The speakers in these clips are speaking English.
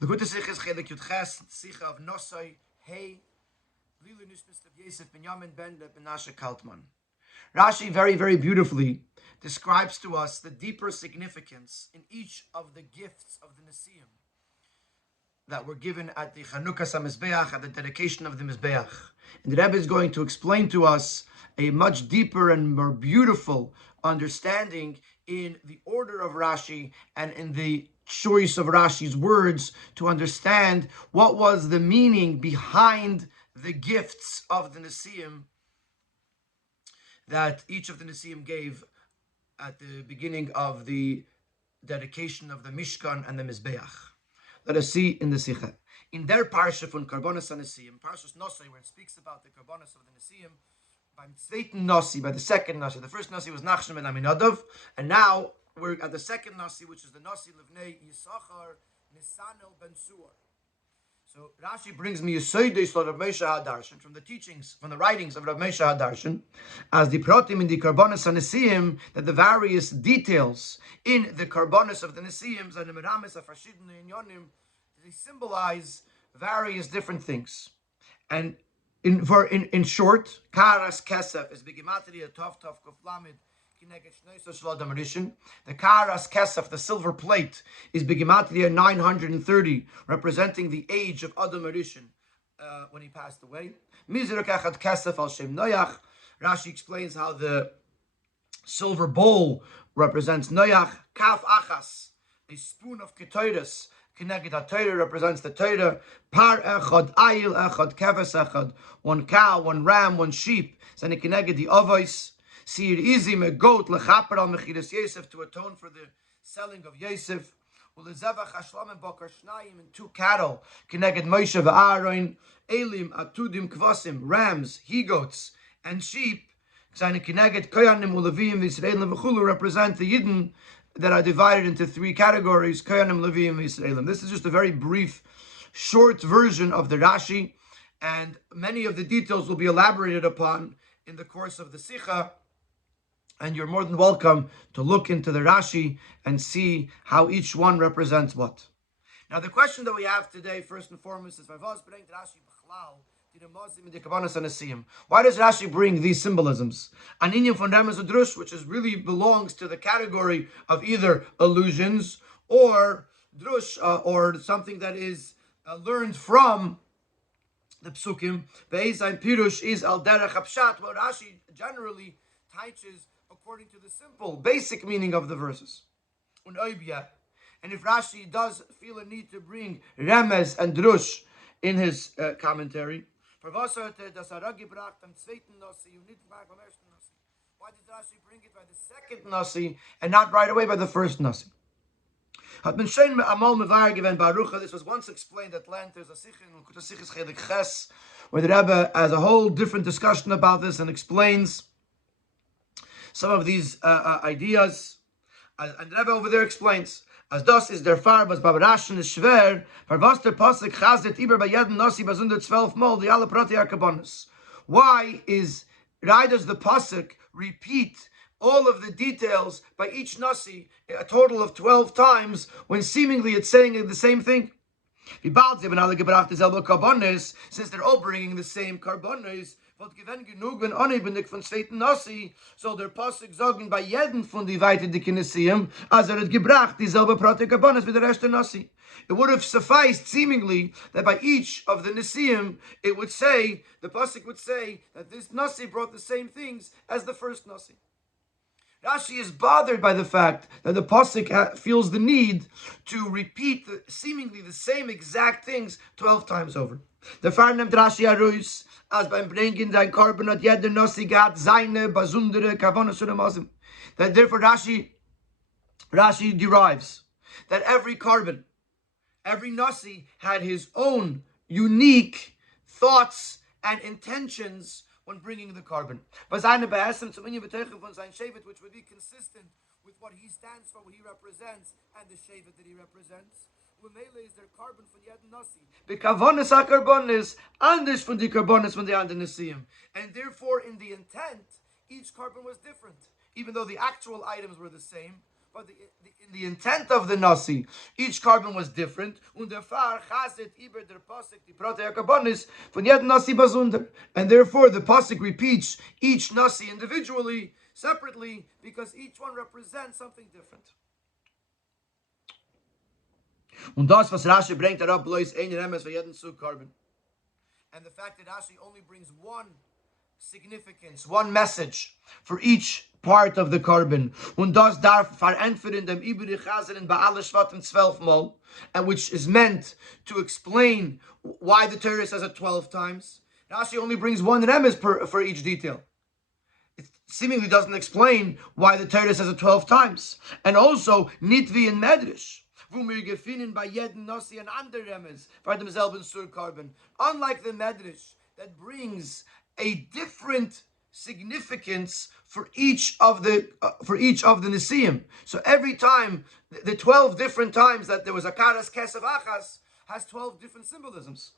The Gute Sicha is Chelek Yudches, Sicha of Naso, Hey, Lila Nishmis of Yosef Benyamin Ben Benashe Kaltman. Rashi very, very beautifully describes to us the deeper significance in each of the gifts of the Nesiim that were given at the Chanukas HaMizbeach, at the dedication of the Mizbeach. And the Rebbe is going to explain to us a much deeper and more beautiful understanding in the order of Rashi and in the choice of Rashi's words to understand what was the meaning behind the gifts of the Nesiim that each of the Nesiim gave at the beginning of the dedication of the Mishkan and the Mizbeach. Let us see in the Sikha. In their parsha from Karbonos HaNesiim, Parshas Naso, where it speaks about the Karbonos of the Nesiim, by Zweiten Nasi, by the second Nasi. The first Nasi was Nachshon ben Aminadav, and now we're at the second Nasi, which is the Nasi Livnei Yisachar Nisanel ben Suar. So Rashi brings me Yesodis of Rabbi Moshe HaDarshan from the teachings, from the writings of Rabbi Moshe HaDarshan, as the Protim in the Karbonos HaNesiim, that the various details in the Karbonos of the Nesiim, and the Meramis of Hashidin and Yonim, they symbolize various different things. And in short, Karas Kesef is Begimatria Tov Tov Kuf Lamed. The Karas Kesef, the silver plate, is Begimatria 930, representing the age of Adam Arishan when he passed away. Mizrak Echad Kesef al Shem Noach. Rashi explains how the silver bowl represents Noach. Kaf Achas, a spoon of Ketoiris. Kineged HaTorah represents the Torah. Par Echad, Ayil Echad, Keves Echad, one cow, one ram, one sheep. Then Kineged the Avos. Sir Izim, a goat, lechaper al mechiras Yosef, to atone for the selling of Yosef. Ulezevach hashlam and bakar shnayim, and 2 cattle. Kineged Moshe ve'Aaron, elim atudim kvasim, rams, he-goats, and sheep. Seine kineged koyanim ulevim v'Yisraelim v'chulu represent the Yidden that are divided into 3 categories. Koyanim, Levim, v'Yisraelim. This is just a very brief, short version of the Rashi, and many of the details will be elaborated upon in the course of the Sikha. And you're more than welcome to look into the Rashi and see how each one represents what. Now, the question that we have today, first and foremost, is why does Rashi bring these symbolisms? An inyan von Remez Udrush, which really belongs to the category of either allusions or drush, or something that is learned from the psukim. Be'ezayin pirush is al derech hapshat, what Rashi generally teaches according to the simple, basic meaning of the verses. And if Rashi does feel a need to bring Remez and Drush in his commentary, why does Rashi bring it by the second Nasi and not right away by the first Nasi? This was once explained at length. There's a Sikh in Chelek Ches, where the Rebbe has a whole different discussion about this and explains some of these ideas, and the Rebbe over there explains, as das is der Fall, was bei Rashi ist schwer, was der Pasuk chazet iber bei jedem Nasi bei 12 Mal, die alle Prati Akabonis. Why does the Pasuk repeat all of the details by each Nasi a total of 12 times, when seemingly it's saying the same thing? Since they're all bringing the same Karbonis, so der Pasuk sagen bei jedem von die weite dicke Nesiim, als hat gebracht dieselbe Prate Karbonis wie der Rest der Nasi. It would have sufficed seemingly that by each of the Nesiim, it would say, the Pasuk would say that this Nasi brought the same things as the first Nasi. Rashi is bothered by the fact that the Pasuk feels the need to repeat seemingly the same exact things 12 times over. The Far nimmt Rashi Arus, as beim Bringen dein Korban hat jeder Nasi gehabt seine besondere Kavonos und Masim. That therefore Rashi derives that every Korban, every Nasi had his own unique thoughts and intentions when bringing the Korban. Which would be consistent with what he stands for, what he represents, and the Shevet that he represents. Is their Korban von jedem Nasi. Bekavonis HaKarbonis, anders von die Karbonis von the anderen Nesiim. And therefore, in the intent, each Korban was different. Even though the actual items were the same, but in the intent of the Nasi, each carbon was different. Und der Fahr chaset iber der Pasuk die Proteia Karbonis von jedem Nasi bazunder. And therefore the Pasuk repeats each Nasi individually, separately, because each one represents something different. Und das, was Rashi bringt, bloß ein Remes für jeden Zug carbon. And the fact that Rashi only brings one significance, one message for each part of the carbon, und das darf verantworten dem übrige Chazen bei alle Schwatten 12 Mal, and which is meant to explain why the Torah says it 12 times. Rashi only brings one remes for each detail. It seemingly doesn't explain why the Torah says it 12 times. And also, Nitvi and Medrash, wo wir gefunden bei jedem Nasi and andere remes bei demselben Sur-Carbon. Unlike the Medrash that brings a different significance for each of the Nisim. So every time, the 12 different times that there was a Karas Kesav Achas has 12 different symbolisms.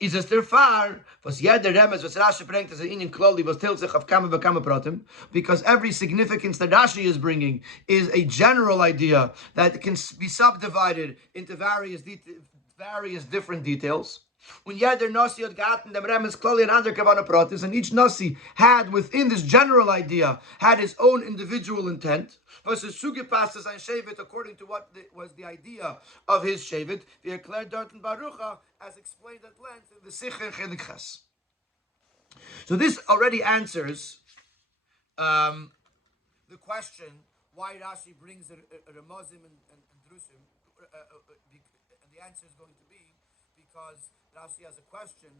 Is es der Fahr, was jeder Remes, was Rashi bringt, as in Kloli, was tilt sich auf Kama v'Kama Pratim, because every significance that Rashi is bringing is a general idea that can be subdivided into various different details. Und jeder Nasi hat gehabt dem Remes Kloli and andere Kavana Pratis, and each Nasi had within this general idea had his own individual intent. Versus zugepasst as ein Shevet according to what was the idea of his Shevet. We declared Dartan Barucha as explained at length in the Sicher Chelik Ches. So this already answers the question why Rashi brings a Ramazim and Drusim, and the answer is going to be because Rashi has a question.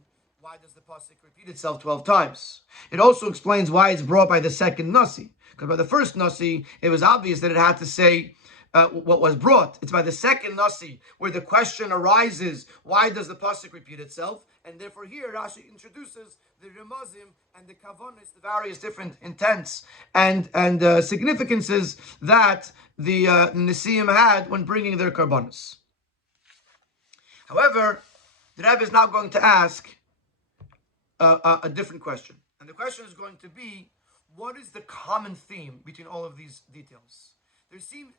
Why does the pasuk repeat itself 12 times? It also explains why it's brought by the second Nasi. Because by the first Nasi, it was obvious that it had to say what was brought. It's by the second Nasi where the question arises, why does the pasuk repeat itself? And therefore here Rashi introduces the Ramazim and the Kavonis, the various different intents and significances that the Nesiim had when bringing their Karbonis. However, the Rebbe is now going to ask a different question. And the question is going to be, what is the common theme between all of these details? There seem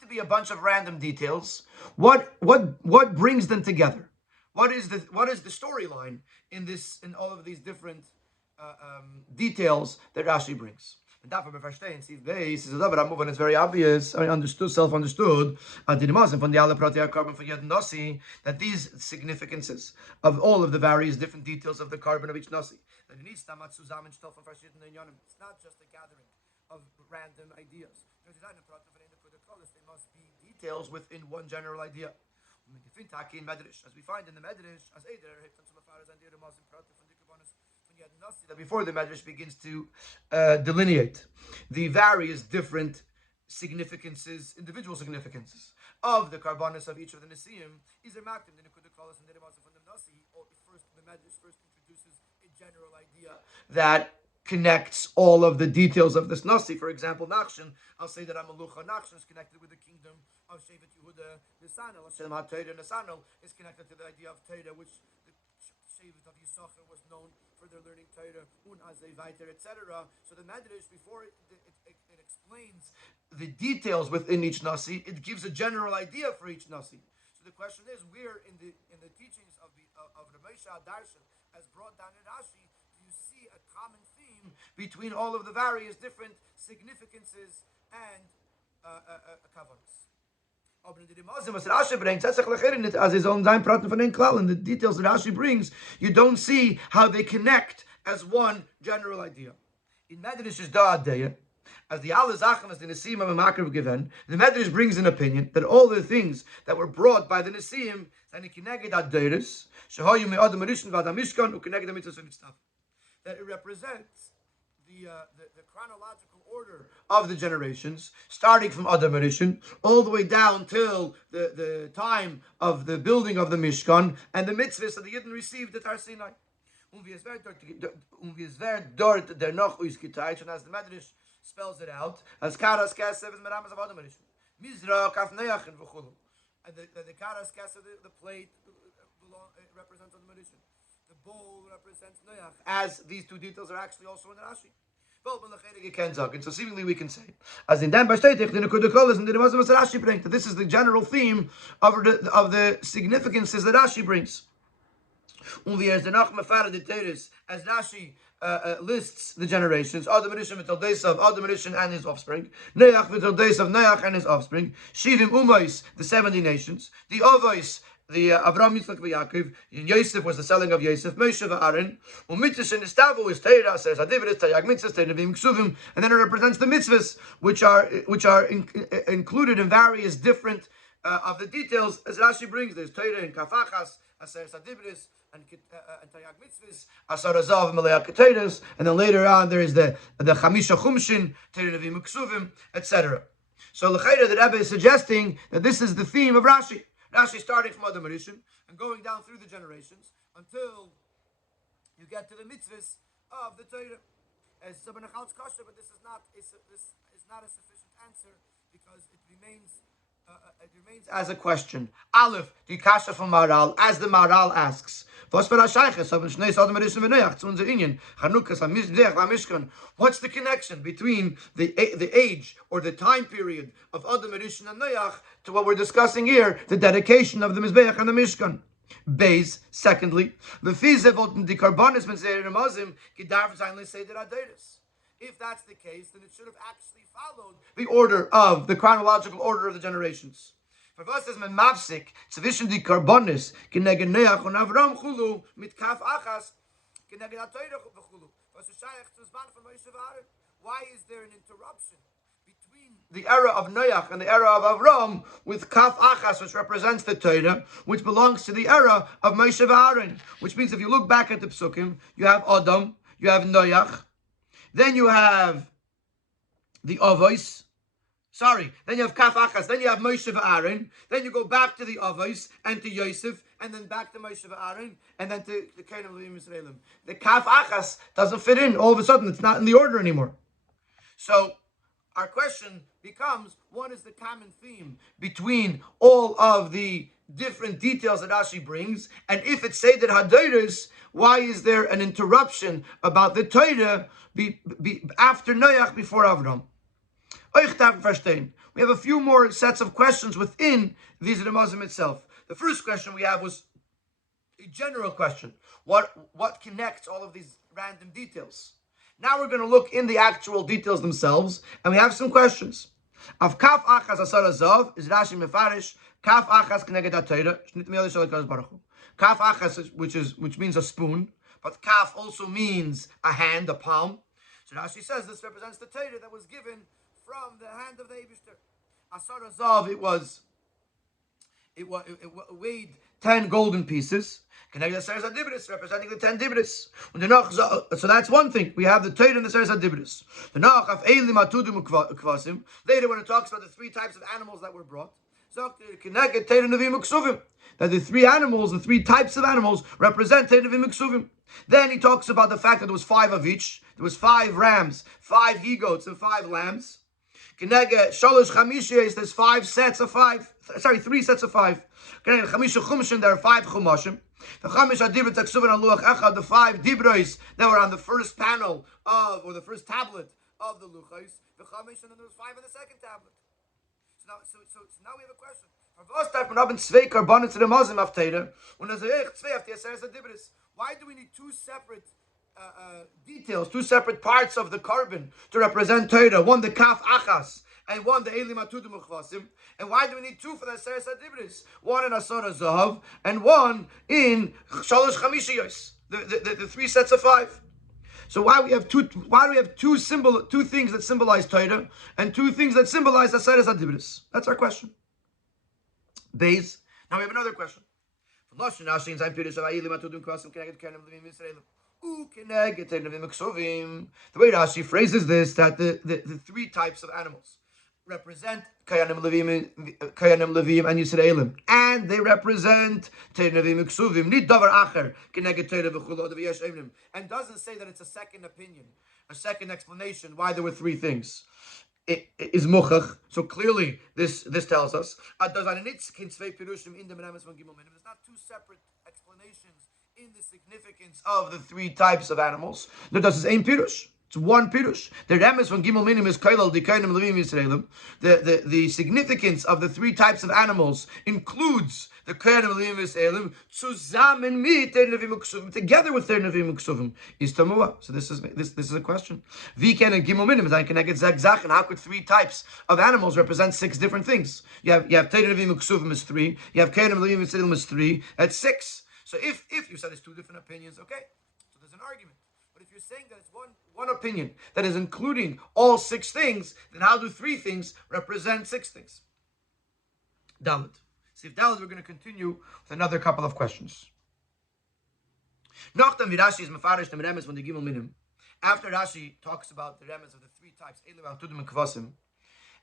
to be a bunch of random details. What brings them together? What is the storyline in all of these different details that Rashi brings? And that verstehen, Steve Base is a move, and it's very obvious, self-understood, that these significances of all of the various different details of the carbon of each nasi, that it's not just a gathering of random ideas. There must be details within one general idea. As we find in the Medrash, that before the Medrash begins to delineate the various different significances, individual significances of the Karbonis of each of the Nesiim, is a maktim the Nekuda Kolas and the Remasim from the Nasi. The Medrash first introduces a general idea that connects all of the details of this Nasi. For example, Nachshon, I'll say that Amalucha Nachshon is connected with the kingdom of Shevet Yehuda Nisanel. Hashem HaTorah Nisanel is connected to the idea of Torah, which the Shevet of Yisachar was known for their learning Torah, etc. So the Medrash, before it explains the details within each Nasi, it gives a general idea for each Nasi. So the question is, where in the teachings of Rabbi Moshe Darshan, as brought down in Rashi, do you see a common theme between all of the various different significances and kavanos? As his own time praten von den Klal, and the details that Rashi brings, you don't see how they connect as one general idea. In Medrash is da adeya, as the Allah Zachem, as the Nesiim of Makar given, the Medrash brings an opinion that all the things that were brought by the Nesiim, that it represents the chronological order of the generations, starting from Adam Rishon, all the way down till the time of the building of the Mishkan and the mitzvahs that the Yidden received at Har Sinai. And as the Medrash spells it out, as Karas Kesev is Meramas of Adam Rishon. Mizra, Kafneach, and V'chulu. And the Karas Kesev, the plate, represents Adam Rishon. The bowl represents Noach, as these two details are actually also in Rashi. And so seemingly we can say, as in Dan Bashtetich, the Nekudakolas and the Ramazim Rashi brings, that this is the general theme of the significances that Rashi brings. As Rashi lists the generations, Adam Rishon v'Toldesav, Adam Rishon and his offspring, Neach v'Toldesav, Neach and his offspring, Shivim Umais, the 70 nations, the Ovais, the Avraham, Yitzchak, v'Yaakov, Yosef was the selling of Yosef, Moshe v'Aaron, U'mitzvah and Istavu is Teirah, says Adivris, Tayag Mitzvahs, Teirah V'im Ksuvim, and then it represents the mitzvahs, which are included in various different of the details, as Rashi brings. There's Teirah and Kafachas, Aseres Adivris, and Tayag Mitzvahs, Asar Azav, Malaya Keteiras, and then later on there is the Chamisha Chumshin, Teirah V'im Ksuvim, etc. So L'chayra, the Rebbe is suggesting that this is the theme of Rashi. Rashi starting from Adam Rishon and going down through the generations until you get to the mitzvahs of the Torah. As Sabbanachal's kosher, but this is not a sufficient answer because it remains as a question. Aleph, the kasha from Maral, as the Maral asks. What's the connection between the age or the time period of Adam Rishon and Noach to what we're discussing here, the dedication of the Mizbeach and the Mishkan? Beis, secondly, if that's the case, then it should have actually followed the order of the chronological order of the generations. For us as memapsik, tzvishen di karbonis, keneged Noach und Avram chulu, mit kaf achas, keneged ha'toyrach v'chulu. Why is there an interruption between the era of Noach and the era of Avram with kaf achas, which represents the Torah, which belongs to the era of Moshe v'Aaron? Which means if you look back at the psukim, you have Adam, you have Noach, then you have the Avos. Then you have Kaf Achas, then you have Moshe v'Aaron, then you go back to the Avos and to Yosef, and then back to Moshe v'Aaron, and then to the Kain of Yisraelim. The Kaf Achas doesn't fit in. All of a sudden, it's not in the order anymore. So our question becomes, what is the common theme between all of the different details that Rashi brings? And if it's Seder HaDoros, why is there an interruption about the Torah after Noach, before Avram? We have a few more sets of questions within these Ramazim itself. The first question we have was a general question. What connects all of these random details? Now we're going to look in the actual details themselves, and we have some questions. Av kaf achas asar azav is Rashi mefarish kaf achas keneged ha'Torah shnit miyad shel baruch hu. Kaf achas, which means a spoon, but kaf also means a hand, a palm. So Rashi says this represents the Torah that was given from the hand of the Eibishter. Asar azav, it weighed 10 golden pieces. Keneged Seres HaDibros, representing the 10 dibros. So that's one thing. We have the Torah and the Seres HaDibros. The Nach of Eilim Atudim Ukvasim. Later, when it talks about the 3 types of animals that were brought, Keneged Torah Nevim Uksuvim, that the 3 animals, the 3 types of animals, represent Torah Nevim Uksuvim. Then he talks about the fact that there was 5 of each. There was 5 rams, 5 he-goats, and 5 lambs. Keneged Shalosh Chamishiyos, there's 3 sets of 5. Keneged Chamisha Chumshin, there are 5 Chumashim. The Chamish Adibra Taksuvin Aluach Echad, the 5 Dibros that were on the first panel of, or the first tablet of the Luchos. The Chamish, and then there was 5 on the second tablet. So now we have a question. Why do we need 2 separate details, 2 separate parts of the carbon to represent Torah? One the Kaf Achas, and one the Elim Atudim Uchvasim. And why do we need 2 for the Seres HaDibros? One in Asar Zahav, and one in Shalosh Chamishiyos, the 3 sets of 5. So why do we have 2 things that symbolize Torah and 2 things that symbolize the Seres HaDibros? That's our question. Beis. Now we have another question. The way Rashi phrases this, that the 3 types of animals represent Kayanim Levim and Yisraelim, and they represent Teinavim Ksuvim. Need davar acher keneged Torah v'chulod v'yesh emnim, and doesn't say that it's a second opinion, a second explanation why there were 3 things. It is muchach. So clearly, this tells us there's not 2 separate explanations in the significance of the 3 types of animals. There does ein pirush. It's one pirush. The remes from Gimel Minim is Kailal Dikainim Levim Yisraelim. The significance of the three types of animals includes the Kainim Levim Yisraelim zusammen mit der Nevim Uksuvim, together with their Nevim Uksuvim, is Tamua. So this is a question. Wie can a Gimel Minim then can I get Zag and how could three types of animals represent six different things? You have Teir Nevim Uksuvim is three. You have Kainim Levim Yisraelim is three. That's six. So if you said it's two different opinions, okay, so there's an argument. But if you're saying that it's one opinion that is including all six things, then how do three things represent six things? Dalit. See, if Dalit, we're going to continue with another couple of questions. After Rashi talks about the remes of the three types, Elim, and Kvasim,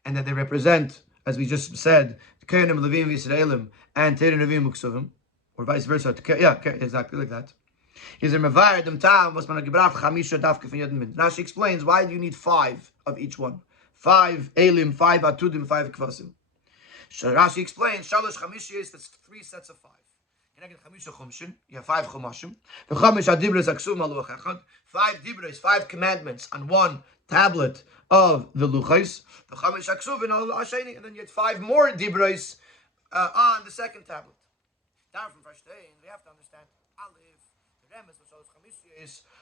and that they represent, as we just said, the Kainim, Levim, Yisraelim, and Teir Nevim Uksuvim, or vice versa. Yeah, exactly like that. Rashi explains why do you need five of each one? 5 elim, 5 atudim, 5 kvasim. So Rashi explains shalosh chamishiyos, that's 3 sets of 5. You have 5 chumashim. The chamish adibros aksum al luach echad. 5 dibros, 5 commandments on one tablet of the luchos. The chamish aksuvin al asheni, and then you had 5 more dibros on the second tablet. Down from Frashtain, we have to understand Aleph.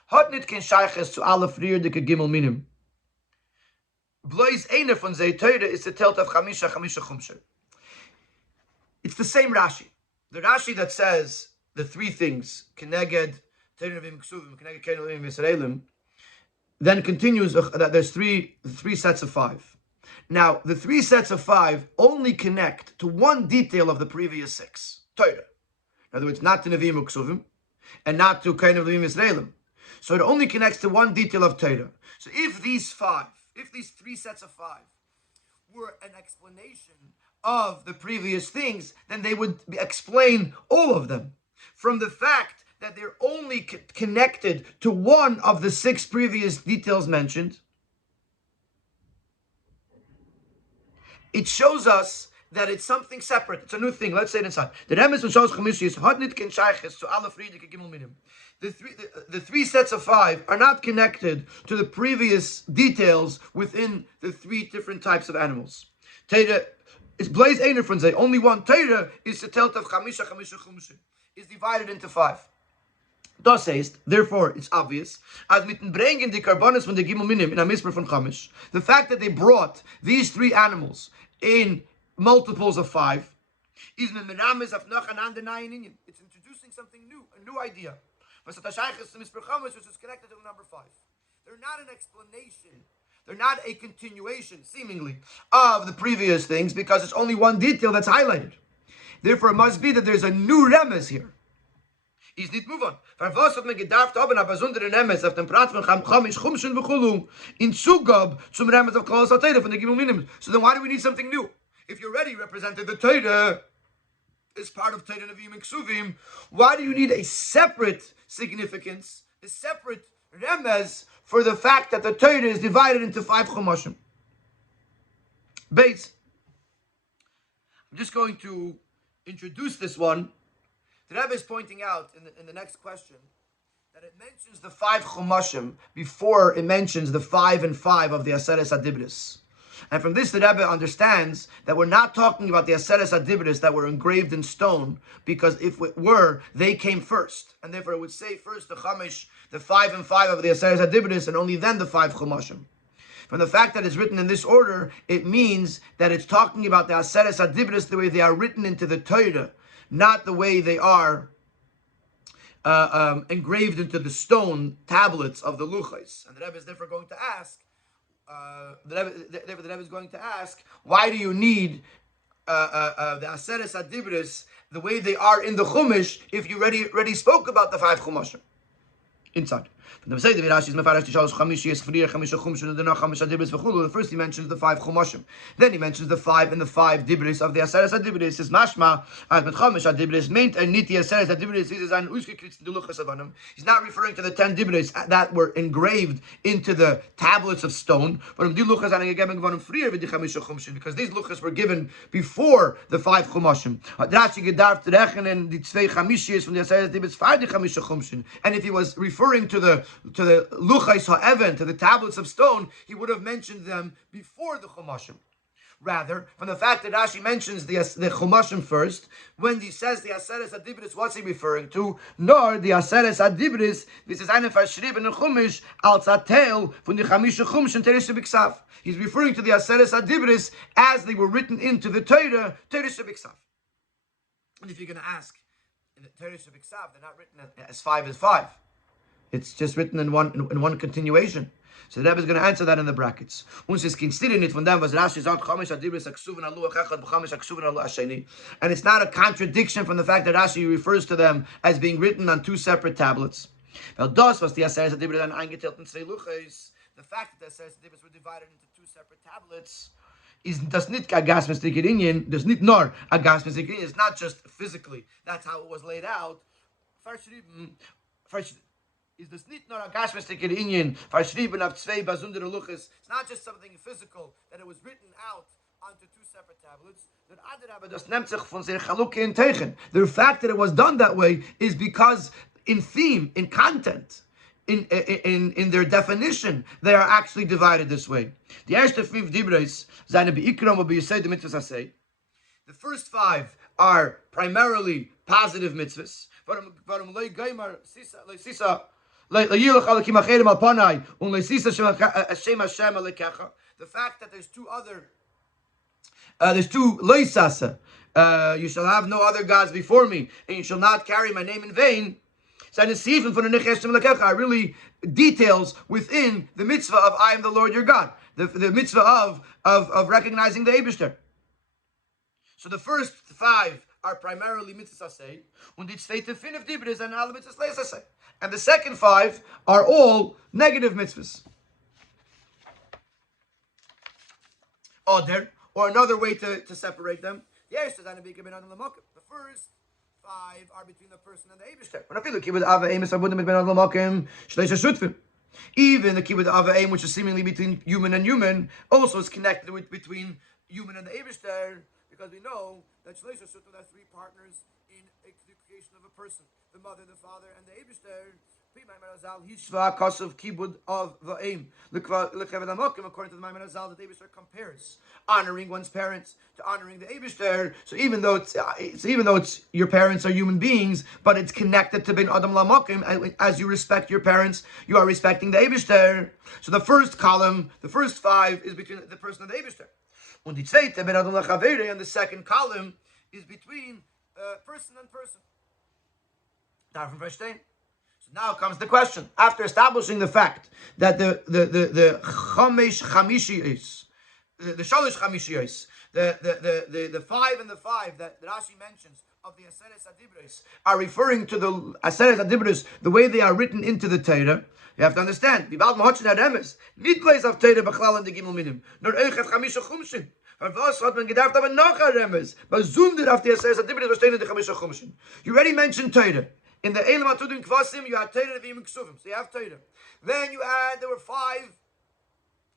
Hat nit kein Scheiches zu alle frierdike Gimel Minim. Blois eine von sei Teure is the telt of Chamisha Chumshe. It's the same Rashi. The Rashi that says the three things, Keneged, Teire Nevim Ksuvim, Keneged Kein Nevim Yisraelim, then continues that there's three sets of 5. Now, the 3 sets of 5 only connect to one detail of the previous 6. Teire. In other words, not to Nevim Ksuvim, and not to Kain of Levim Yisraelim. So it only connects to one detail of Torah. So if these 3 sets of 5 were an explanation of the previous things, then they would explain all of them. From the fact that they're only connected to one of the 6 previous details mentioned, it shows us that it's something separate. It's a new thing. Let's say it inside. The remes and shows chamishis hat nit ken shayches to alle friedike gimel minim. The 3 sets of 5 are not connected to the previous details within the 3 different types of animals. Teira is blaze einer von say. Only one teira is the telt of chamisha chumshe is divided into 5. Das heißt, therefore, it's obvious, as mitten bringen die Karbonis von der Gimel Minim in a Misper von Chamish, the fact that they brought these 3 animals in multiples of 5 is it's introducing something new, a new idea. Which is connected to number 5. They're not an explanation. They're not a continuation, seemingly, of the previous things because it's only one detail that's highlighted. Therefore, it must be that there's a new remes here. Is nicht move on. Was hat man gedacht haben, aber besondere Remes auf dem Prat von Chamish Chumshen v'chulu in Zugab zum Remes of Kol Satayda von der Gimel Minim. So then why do we need something new? If you already represented the Torah as part of Torah Nevim and Ksuvim, why do you need a separate significance, a separate Remes for the fact that the Torah is divided into 5 Chumashim? Base. I'm just going to introduce this one. The Rebbe is pointing out in the next question that it mentions the 5 chumashim before it mentions the 5 and 5 of the Aseres Adibris. And from this, the Rebbe understands that we're not talking about the Aseres Adibris that were engraved in stone, because if it were, they came first. And therefore, it would say first the chamish, the 5 and 5 of the Aseres Adibris, and only then the 5 chumashim. From the fact that it's written in this order, it means that it's talking about the Aseres Adibris the way they are written into the Torah, not the way they are engraved into the stone tablets of the luchos. And the Rebbe is therefore going to ask, why do you need the Aseres Adibris the way they are in the Chumash if you already spoke about the 5 Chumashim inside? The first he mentions the 5 chumashim. Then he mentions the 5 and the 5 dibris of the Aseres Adibris. Is mashma as mit chamish adibris meint nit die Aseres Adibris is ein ausgekritzten luchas avanim. He's not referring to the 10 dibris that were engraved into the tablets of stone, but die luchas an gegeben worden früher wie die chamische chumashim, because these luchas were given before the 5 chumashim. Rashi gedarf rechnen die 2 chamishis von der Aseres Adibris für die chamische chumashim, and if he was referring referring to the luchais ha'even, to the tablets of stone, he would have mentioned them before the chumashim. Rather, from the fact that Rashi mentions the chumashim first, when he says the Aseres Adibris, what's he referring to? Nor the Aseres Adibris, this is eine verschriebene Chumish, als a Teil von the Chamisha Chumish and Teresh B'Ksav. He's referring to the Aseres Adibris as they were written into the Torah, Teresh B'Ksav. And if you're going to ask, in the Teresh B'Ksav, they're not written as 5. It's just written in one continuation. So the Rebbe is going to answer that in the brackets. And it's not a contradiction from the fact that Rashi refers to them as being written on 2 separate tablets. The fact that the Aseres were divided into 2 separate tablets does not agas mistikid inyan, does not nor agas mistikid inyan. It's not just physically. That's how it was laid out. Is this nicht nur a gashmistik inyan verschrieben auf 2 besondere luches? It's not just something physical that it was written out onto 2 separate tablets. The fact that it was done that way is because in theme, in content, in their definition, they are actually divided this way. The first 5 are primarily positive mitzvahs. The fact that there's 2 other, there's 2 loisasa, you shall have no other gods before me, and you shall not carry my name in vain, are really details within the mitzvah of I am the Lord your God, the mitzvah of recognizing the Eibishter. So the first 5 are primarily mitzvahs say, and the second 5 are all negative mitzvahs. Or another way to separate them. The first 5 are between the person and the Eibishter. Even the kibbutz avayim, which is seemingly between human and human, also is connected with between human and the Eibishter, because we know that Shleisha Shutvim has 3 partners in the creation of a person: the mother, the father, and the Eibishter. According to the Maimon Azal, the Eibishter compares honoring one's parents to honoring the Eibishter. So even though it's your parents are human beings, but it's connected to Ben Adam Lamokim. As you respect your parents, you are respecting the Eibishter. So the first column, the first 5, is between the person and the Eibishter. And the second column is between person and person. So now comes the question. After establishing the fact that the Chamesh Chamishiyos, the Shalosh Chamishiyos, the 5 and the 5 that Rashi mentions of the Aseres Adibros are referring to the Aseres Adibros the way they are written into the Torah. You have to understand. The Baal Mahotchen Aremes nicht place of Torah Bechlal and the Gimel Minim nor Euchet Chamisha Chumshin. Was hat man gedacht, aber noch Aremes Bazunder auf die Aseres Adibros verstehen in the Chamisha Chumshin. You already mentioned Torah. In the Elam Atudin Kvasim, you had Torah V'im Ksuvim. So you have Torah. Then you add, there were 5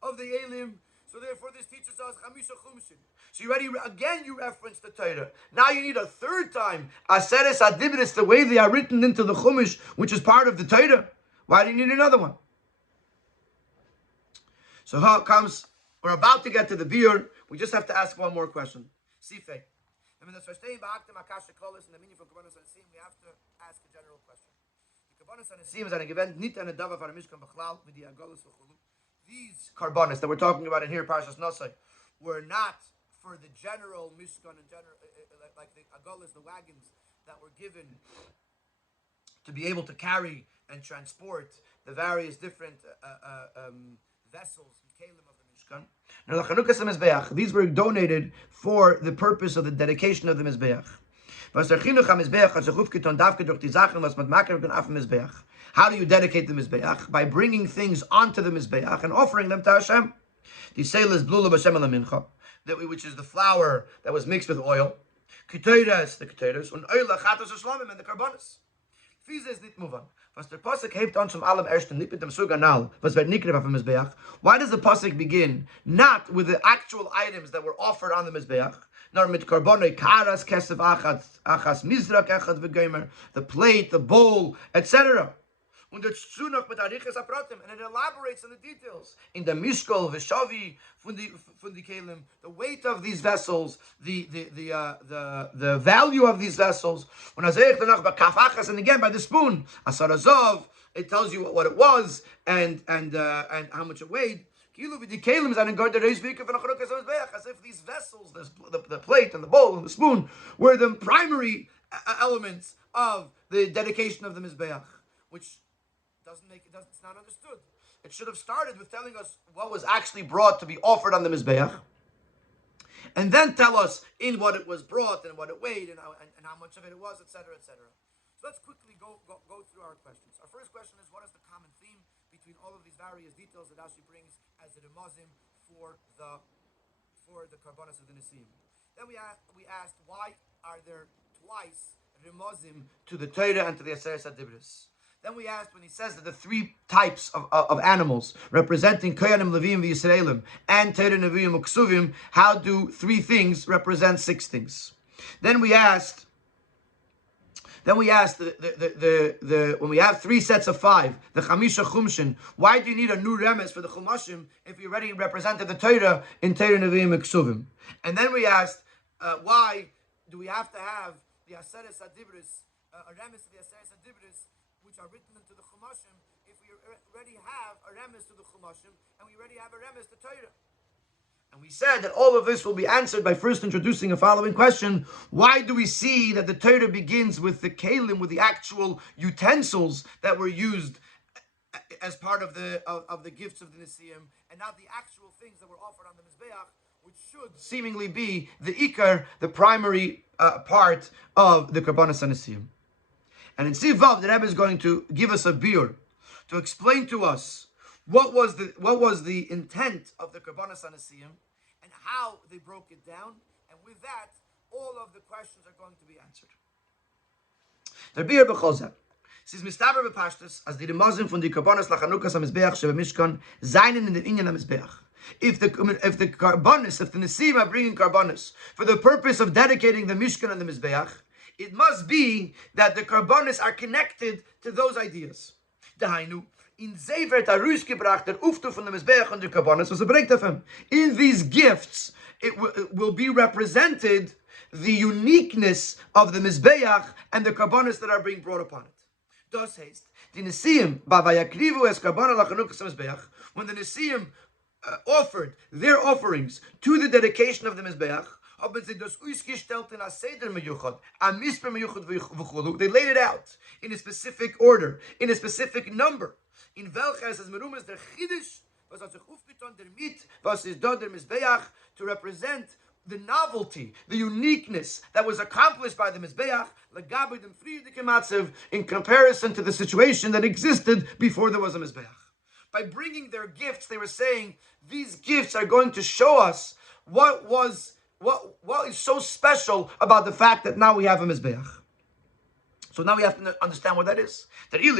of the Elim. So therefore this teaches us Chamisha Chumshin. So you already, again, you reference the Torah. Now you need a 3rd time. Aseres Adibris, the way they are written into the Chumash, which is part of the Torah. Why do you need another one? So how it comes, we're about to get to the Biur. We just have to ask one more question. Sifei. We have to ask a general question. These karbanos that we're talking about in here, Parshas Naso, were not for the general mishkan and general, like the agolas, the wagons that were given to be able to carry and transport the various different vessels and kalim of the mishkan. These were donated for the purpose of the dedication of the Mizbeach. How do you dedicate the Mizbeach? By bringing things onto the Mizbeach and offering them to Hashem. Which is the flour that was mixed with oil. The ketores, and the karbonis. Was der Pasuk hebt on zum allem ersten nicht mit dem Suganal, was wird nikrev auf dem Mizbeach. Why does the Pasuk begin not with the actual items that were offered on the Mizbeach, nor mit karbonei karas kesef achas mizrak echad v'gomer, the plate, the bowl, etc. Und der Tzunach mit Ariches Apratim, and it elaborates on the details. In the Mishkol, Vishavi, von the Kelim, the weight of these vessels, the value of these vessels. When Azayich Danach Bakafachas, and again by the spoon, Asar Azov, it tells you what it was and how much it weighed. As if these vessels, the plate and the bowl and the spoon, were the primary elements of the dedication of the Mizbeach, which it's not understood. It should have started with telling us what was actually brought to be offered on the Mizbeach, and then tell us in what it was brought and what it weighed and how much of it was, etc., etc. So let's quickly go through our questions. Our first question is, what is the common theme between all of these various details that Rashi brings as the remazim for the karbanos of the Nisim? Then we asked, why are there twice remazim to the Torah and to the Aseres HaDibros? Then we asked, when he says that the three types of animals representing Koyanim, Levim, Yisraelim, and Torah, Neviim, Uksuvim, how do three things represent six things? Then we asked when we have three sets of five, the Chamisha Chumshin, why do you need a new remes for the Chumashim if you already represented the Torah in Torah, Neviim, Uksuvim? And then we asked, why do we have to have the Aseres HaDibros, a remes to the Aseres HaDibros, which are written into the Chumashim, if we already have a remes to the Chumashim, and we already have a remes to Torah? And we said that all of this will be answered by first introducing a following question. Why do we see that the Torah begins with the kelim, with the actual utensils that were used as part of the gifts of the Nesiim, and not the actual things that were offered on the Mizbeach, which should seemingly be the Ikar, the primary part of the Karbanos HaNesiim? And in Sivav, the Rebbe is going to give us a biur to explain to us what was the intent of the Karbanos HaNesiim and how they broke it down. And with that, all of the questions are going to be answered. Der biur b'chol says Mistaber b'Pashtus as the remazim von the Karbanos lachanukas HaMizbeach sheba Mishkan seinen in the inyan HaMizbeach. If the Nesiim are bringing Karbanos for the purpose of dedicating the Mishkan and the Mizbeach, it must be that the karbanos are connected to those ideas. Dahainu, in Zevert Arush gebracht der Uftu von dem Mizbeach und der Karbanos was a break of him. In these gifts, it will be represented the uniqueness of the Mizbeach and the karbanos that are being brought upon it. Das heißt, die Nesiim bavayakrivu es karbana lachanukas Mizbeach, when the Nesiim offered their offerings to the dedication of the Mizbeach, they laid it out in a specific order, in a specific number. In welches as merumas der Chiddush, was hat sich aufgetan der Mit, was ist dort der Mizbeach, to represent the novelty, the uniqueness that was accomplished by the Mizbeach, legabe dem friedige matzev, in comparison to the situation that existed before there was a Mizbeach. By bringing their gifts, they were saying, these gifts are going to show us what is so special about the fact that now we have a Mizbeach. So now we have to understand what that is. What is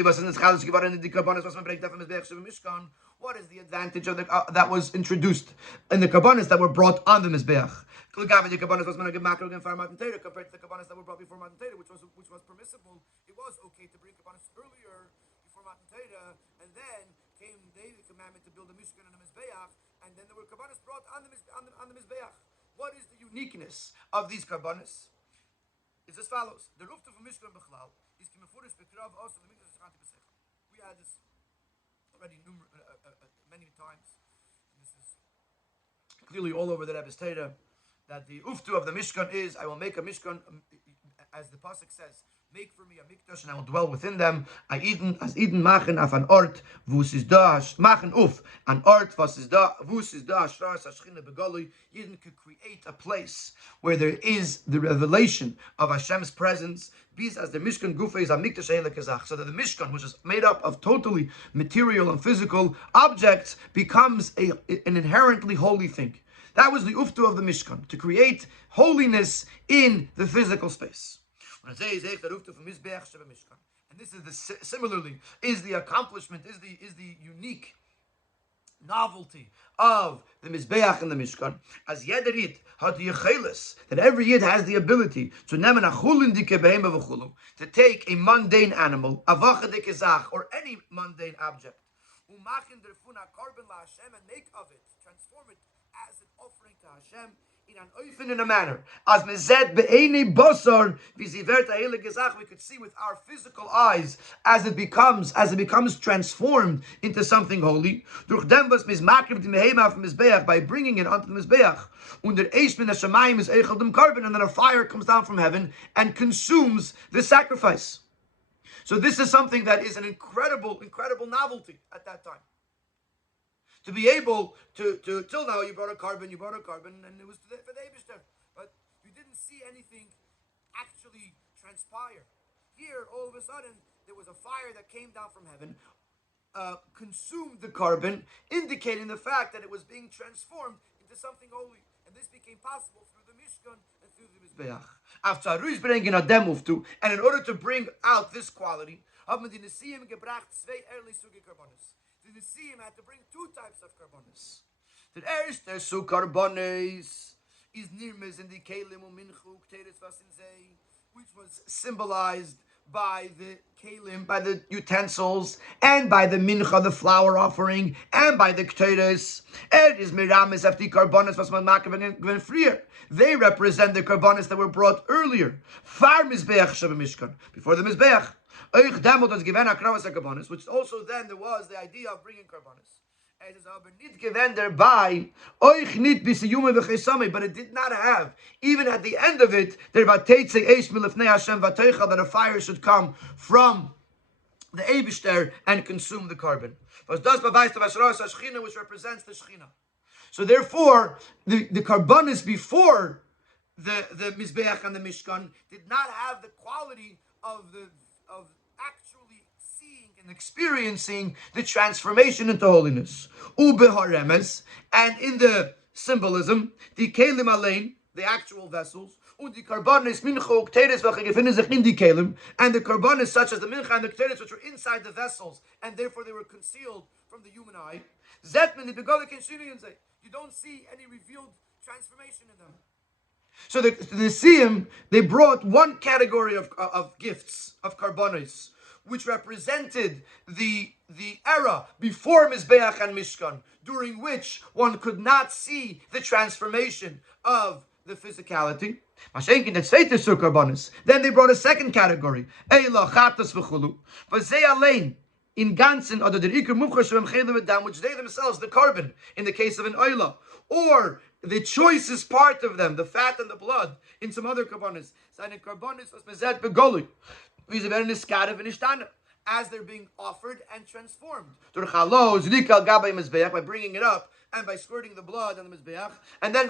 the advantage of that was introduced in the Karbanos that were brought on the Mizbeach? Compared to the Karbanos that were brought before Matan Torah, which was permissible. It was okay to bring Karbanos earlier before Matan Torah, and then came the commandment to build a Mishkan and a Mizbeach, and then there were Karbanos brought on the Mizbeach. What is the uniqueness of these karbanos? It's as follows: the roof of Mishkan Bechlal is Kimefurish Bekrav also the Mikdash Shachanti B'Seichel. We had this already many times, and this is clearly all over the Rebbe's Torah, that the uftu of the Mishkan is, I will make a Mishkan, as the pasuk says, make for me a mikdash, and I will dwell within them. Eden machen auf an Ort, wo es ist da, machen auf an Ort, was ist da, wo es ist da, Shras Hashchina Begalui. Eden could create a place where there is the revelation of Hashem's presence. Bis as the Mishkan Gufa is a mikdash elekazach, so that the Mishkan, which is made up of totally material and physical objects, becomes an inherently holy thing. That was the uftu of the Mishkan, to create holiness in the physical space. And this is similarly is the accomplishment, is the unique novelty of the Mizbeach and the Mishkan, as jeder Yid had the Yecheles, that every Yid has the ability to nemen a chulin dike behema v'chulu, to take a mundane animal, a vacha dike zach, or any mundane object, umachin derfun a korban la Hashem, and make of it, transform it as an offering to Hashem, in an oifen, in a manner, as mezed be'eni bosar v'zivert ha'ele gezach, we could see with our physical eyes as it becomes transformed into something holy. Durch dem was mismakriv di mehema from mizbeach, by bringing it onto the mizbeach. Under eish min hashamayim is eichel dem korban, and then a fire comes down from heaven and consumes the sacrifice. So this is something that is an incredible novelty at that time. To be able to till now you brought a carbon, and it was for the Eibishter, but you didn't see anything actually transpire. Here, all of a sudden, there was a fire that came down from heaven, consumed the carbon, indicating the fact that it was being transformed into something holy, and this became possible through the Mishkan and through the Mizbeach. And in order to bring out this quality, the Nisim had to bring two types of karbonis. The erste su karbonis is nirmes in the kelim uminchu kteres vasinzei, which was symbolized by the kelim, by the utensils, and by the mincha, the flour offering, and by the kteres. Is miramis after karbonis was man makav freer. They represent the karbonis that were brought earlier. Far mizbeach shabem mishkan, before the mizbeach. Which also then there was the idea of bringing karbonis. But it did not have, even at the end of it, that a fire should come from the Eibishter and consume the carbon. Which represents the Shechina. So therefore, the karbonis before the Mizbeach and the Mishkan did not have the quality of actually seeing and experiencing the transformation into holiness. Ubeharemes, and in the symbolism, the kelim alein, the actual vessels, and the karbonis such as the mincha and the kteres, which were inside the vessels, and therefore they were concealed from the human eye. You don't see any revealed transformation in them. So the Nisim, they brought one category of gifts, of karbonis, which represented the era before Mizbeach and Mishkan, during which one could not see the transformation of the physicality. Then they brought a second category, in ganzen oder der Iker Mufchashvem Chelim Adam, which they themselves, the carbon, in the case of an oila, or the choicest part of them, the fat and the blood, in some other karbonis. Seine karbonis was mezet begoli, wie sie werden niskadev and ishtana, as they're being offered and transformed. Durch halos likal gabay mizbeach, by bringing it up and by squirting the blood on the mizbeach, and then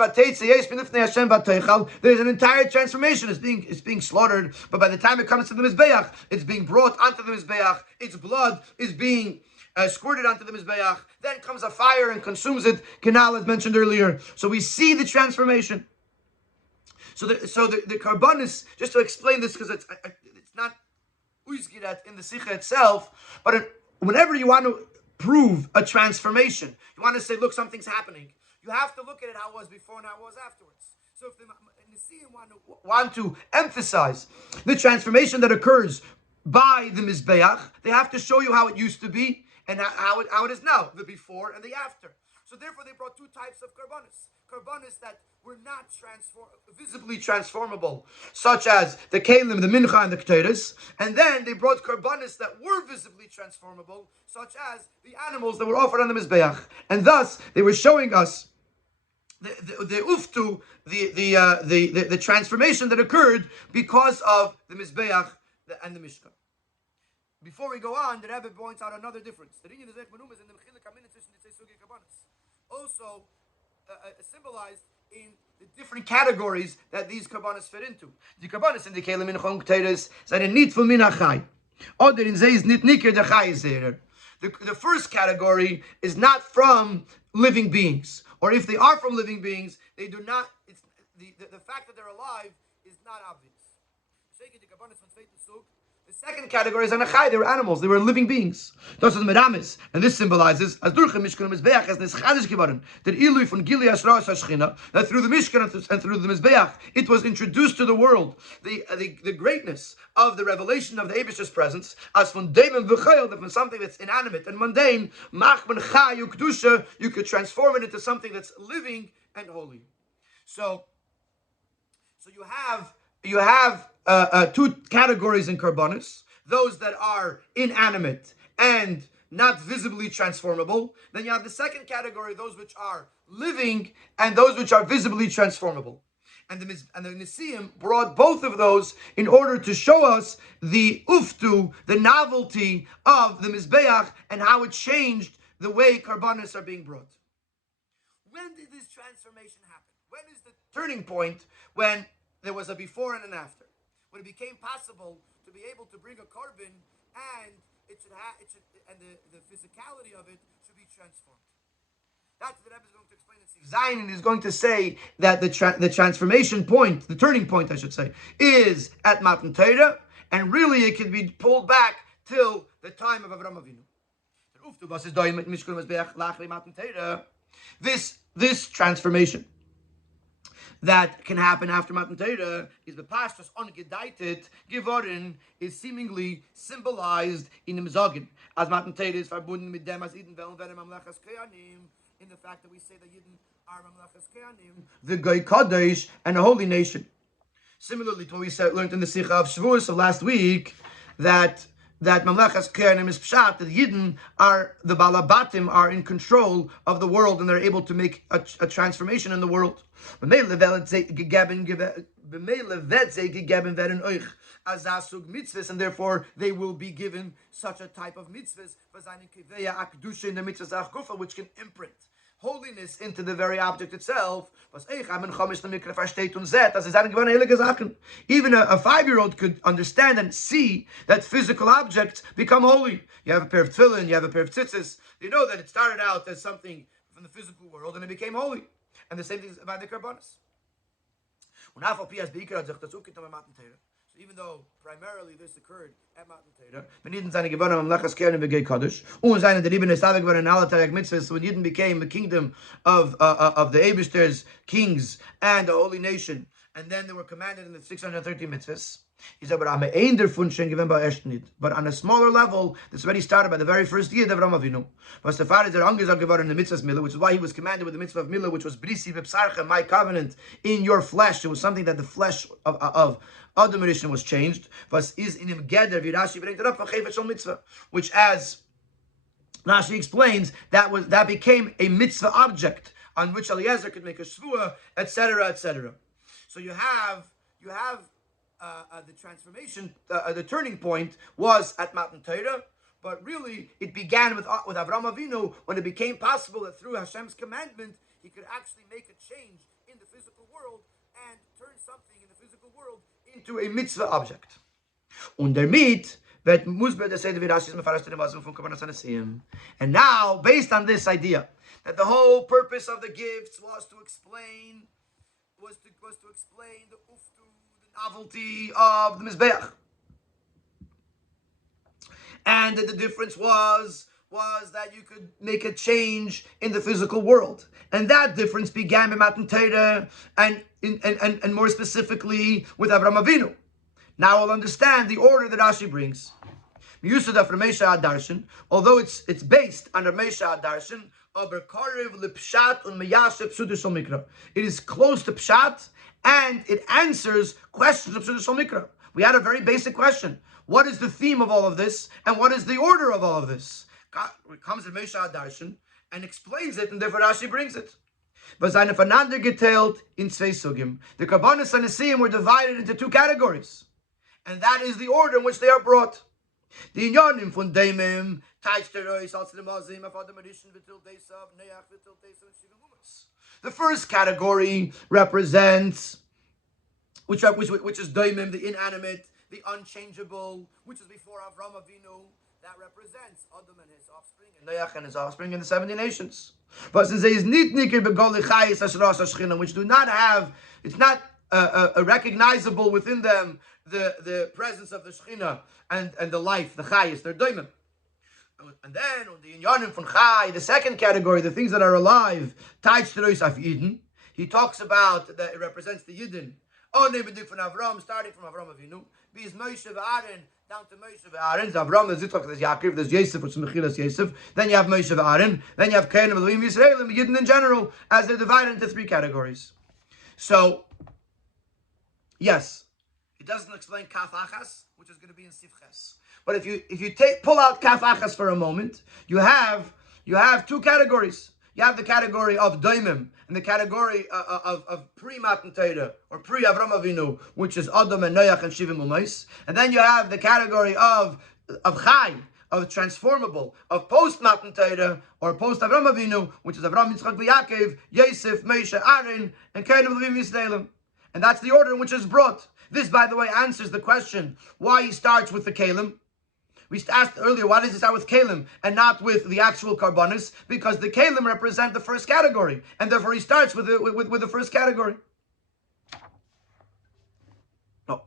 there's an entire transformation. It's being slaughtered, but by the time it comes to the mizbeach, it's being brought onto the mizbeach. Its blood is being squirted onto the mizbeach. Then comes a fire and consumes it. Canal, as mentioned earlier. So we see the transformation. So the karbonis, just to explain this, because it's not uizgirat in the sikha itself, but whenever you want to prove a transformation, you want to say, look, something's happening, you have to look at it how it was before and how it was afterwards. So if the Nisim want to emphasize the transformation that occurs by the Mizbeach, they have to show you how it used to be and how it is now, the before and the after. So therefore they brought two types of karbonis that were not visibly transformable, such as the kelim, the mincha, and the kteres. And then they brought karbonis that were visibly transformable, such as the animals that were offered on the mizbeach. And thus they were showing us the uftu, the transformation that occurred because of the mizbeach and the mishkan. Before we go on, the Rabbi points out another difference. Also symbolized in the different categories that these karbanos fit into. The karbanos in the kelim in chon kteres seine nit von min achai, oder in ze is nit niker der chai zerer. The first category is not from living beings, or if they are from living beings, they do not. It's the fact that they're alive is not obvious. The second category is anachai. They were animals. They were living beings. Those are the meramis, and this symbolizes as durch mishkan mizbeach as neschadish geworden. That ilu von gili ashra shachina. That through the mishkan and through the mizbeach, it was introduced to the world the greatness of the revelation of the Eibishter's presence as von demem v'chayil, that from something that's inanimate and mundane, mach ben chayu kedusha, you could transform it into something that's living and holy. So you have two categories in karbanis: those that are inanimate and not visibly transformable. Then you have the second category, those which are living and those which are visibly transformable. And the Nisim brought both of those in order to show us the uftu, the novelty of the Mizbeach, and how it changed the way karbanis are being brought. When did this transformation happen? When is the turning point when there was a before and an after? When it became possible to be able to bring a korban and the physicality of it should be transformed. That's what the Rebbe is going to explain in Sif Zayin, and he's going to say that the transformation point, the turning point, I should say, is at Matan Torah, and really it can be pulled back till the time of Avraham Avinu. This transformation that can happen after Matan Torah is the pashtus ungedeitet Gevorin is seemingly symbolized in the Mizogin, as Matan Torah is verbunden mit dem as Eden Velen Venem Mamlechas Koyanim, in the fact that we say that Yidden are Mamlechas Koyanim, the Goy Kodesh and a holy nation. Similarly to what we learned in the Sicha of Shavuos of last week, that Mamlechas Koyanim is pshat, that Yidden are, the Balabatim are in control of the world and they're able to make a transformation in the world. And therefore they will be given such a type of mitzvahs which can imprint holiness into the very object itself. Even a 5-year-old could understand and see that physical objects become holy. You have a pair of tefillin, you have a pair of tzitzis. You know that it started out as something from the physical world and it became holy. And the same thing is about the karbanis. So even though primarily this occurred at Matan Torah, so when Yidden became the kingdom of the Eibishter's kings and the holy nation, and then they were commanded in the 630 mitzvahs. He said, but on a smaller level, this already started by the very first year of Avraham Avinu. In the mitzvah's milah, which is why he was commanded with the mitzvah of milah, which was brisi v'psarcha, my covenant in your flesh. It was something that the flesh of Adam Rishon was changed. Which, as Rashi explains, that became a mitzvah object on which Eliezer could make a shvuah, etc., etc. So you have the transformation, the turning point was at Matan Torah, but really it began with Avraham Avinu when it became possible that through Hashem's commandment he could actually make a change in the physical world and turn something in the physical world into a mitzvah object. And now, based on this idea, that the whole purpose of the gifts was to explain the uftu, the novelty of the Mizbeach. And that the difference was that you could make a change in the physical world. And that difference began with Matan Torah and more specifically with Avraham Avinu. Now we'll understand the order that Rashi brings. Although it's based on Ramesha Adarshan, it is close to Pshat and it answers questions of Pshat Mikra. We had a very basic question. What is the theme of all of this and what is the order of all of this? It comes to Ramesha Adarshan and explains it, and therefore Rashi brings it. The Karbanis and Nesiyim were divided into two categories, and that is the order in which they are brought. The Inyanim von Demim, the first category represents, which is Daimim, the inanimate, the unchangeable, which is before Avraham Avinu. That represents Adam and his offspring, and Noach and his offspring, and the 70 nations. But since there is nit nikir begoli chayis asheras hashchina, which do not have, it's not recognizable within them the presence of the Shekhinah and the life, the Chayis, their doimim. And then on the Inyanim from Chai, the second category, the things that are alive, Taich Terois Af Yidin, he talks about that it represents the Yidin. Oh, Nebedik from Avram, starting from Avram Avinu, Biz Moshe V'Aaron, down to Moshe V'Aaron. There's Avram, there's Yitzchak, there's Yaakov, there's Yosef, which is Mechilas Yosef. Then you have Moshe V'Aaron. Then you have Cain and Elohim Yisrael, and Yidden in general, as they're divided into three categories. So, yes, it doesn't explain Kaf Achas, which is going to be in Sifches. But if you pull out Kaf Achas for a moment, you have two categories. You have the category of Doimim and the category of pre-Matan Torah or pre-Avram Avinu, which is Adam and Noach and Shivim Umais. And then you have the category of Chai, of transformable, of post-Matan Torah or post-Avram Avinu, which is Avram, Yitzchak, Yaakov, Yosef, Moshe, Aaron, and Cain of Levim Yisraelim. And that's the order in which it's brought. This, by the way, answers the question why he starts with the Kalim. We asked earlier, why does it start with Kalim and not with the actual Karbanis? Because the Kalim represent the first category, and therefore he starts with the first category. No.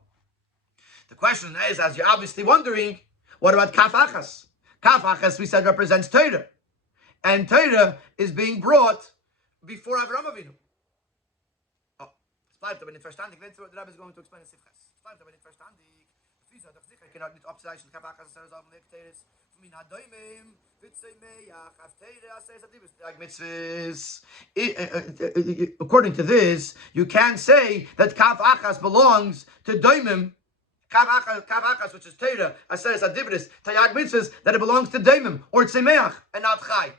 The question is, as you're obviously wondering, what about Kaf Achas? Kaf Achas, we said, represents Torah. And Torah is being brought before Avram Avinu. Oh, it's bleibt aber nicht verstandig, wenn the Rabbi is going to explain the Sifchas. It's bleibt aber nicht verstandig. According to this, you can say that Kaf Achas belongs to Doimim. Kaf Achas, which is Torah, Aseres Adibris, Tayag Mitzvahs, that it belongs to Doimim or Tzemeach and not Chai.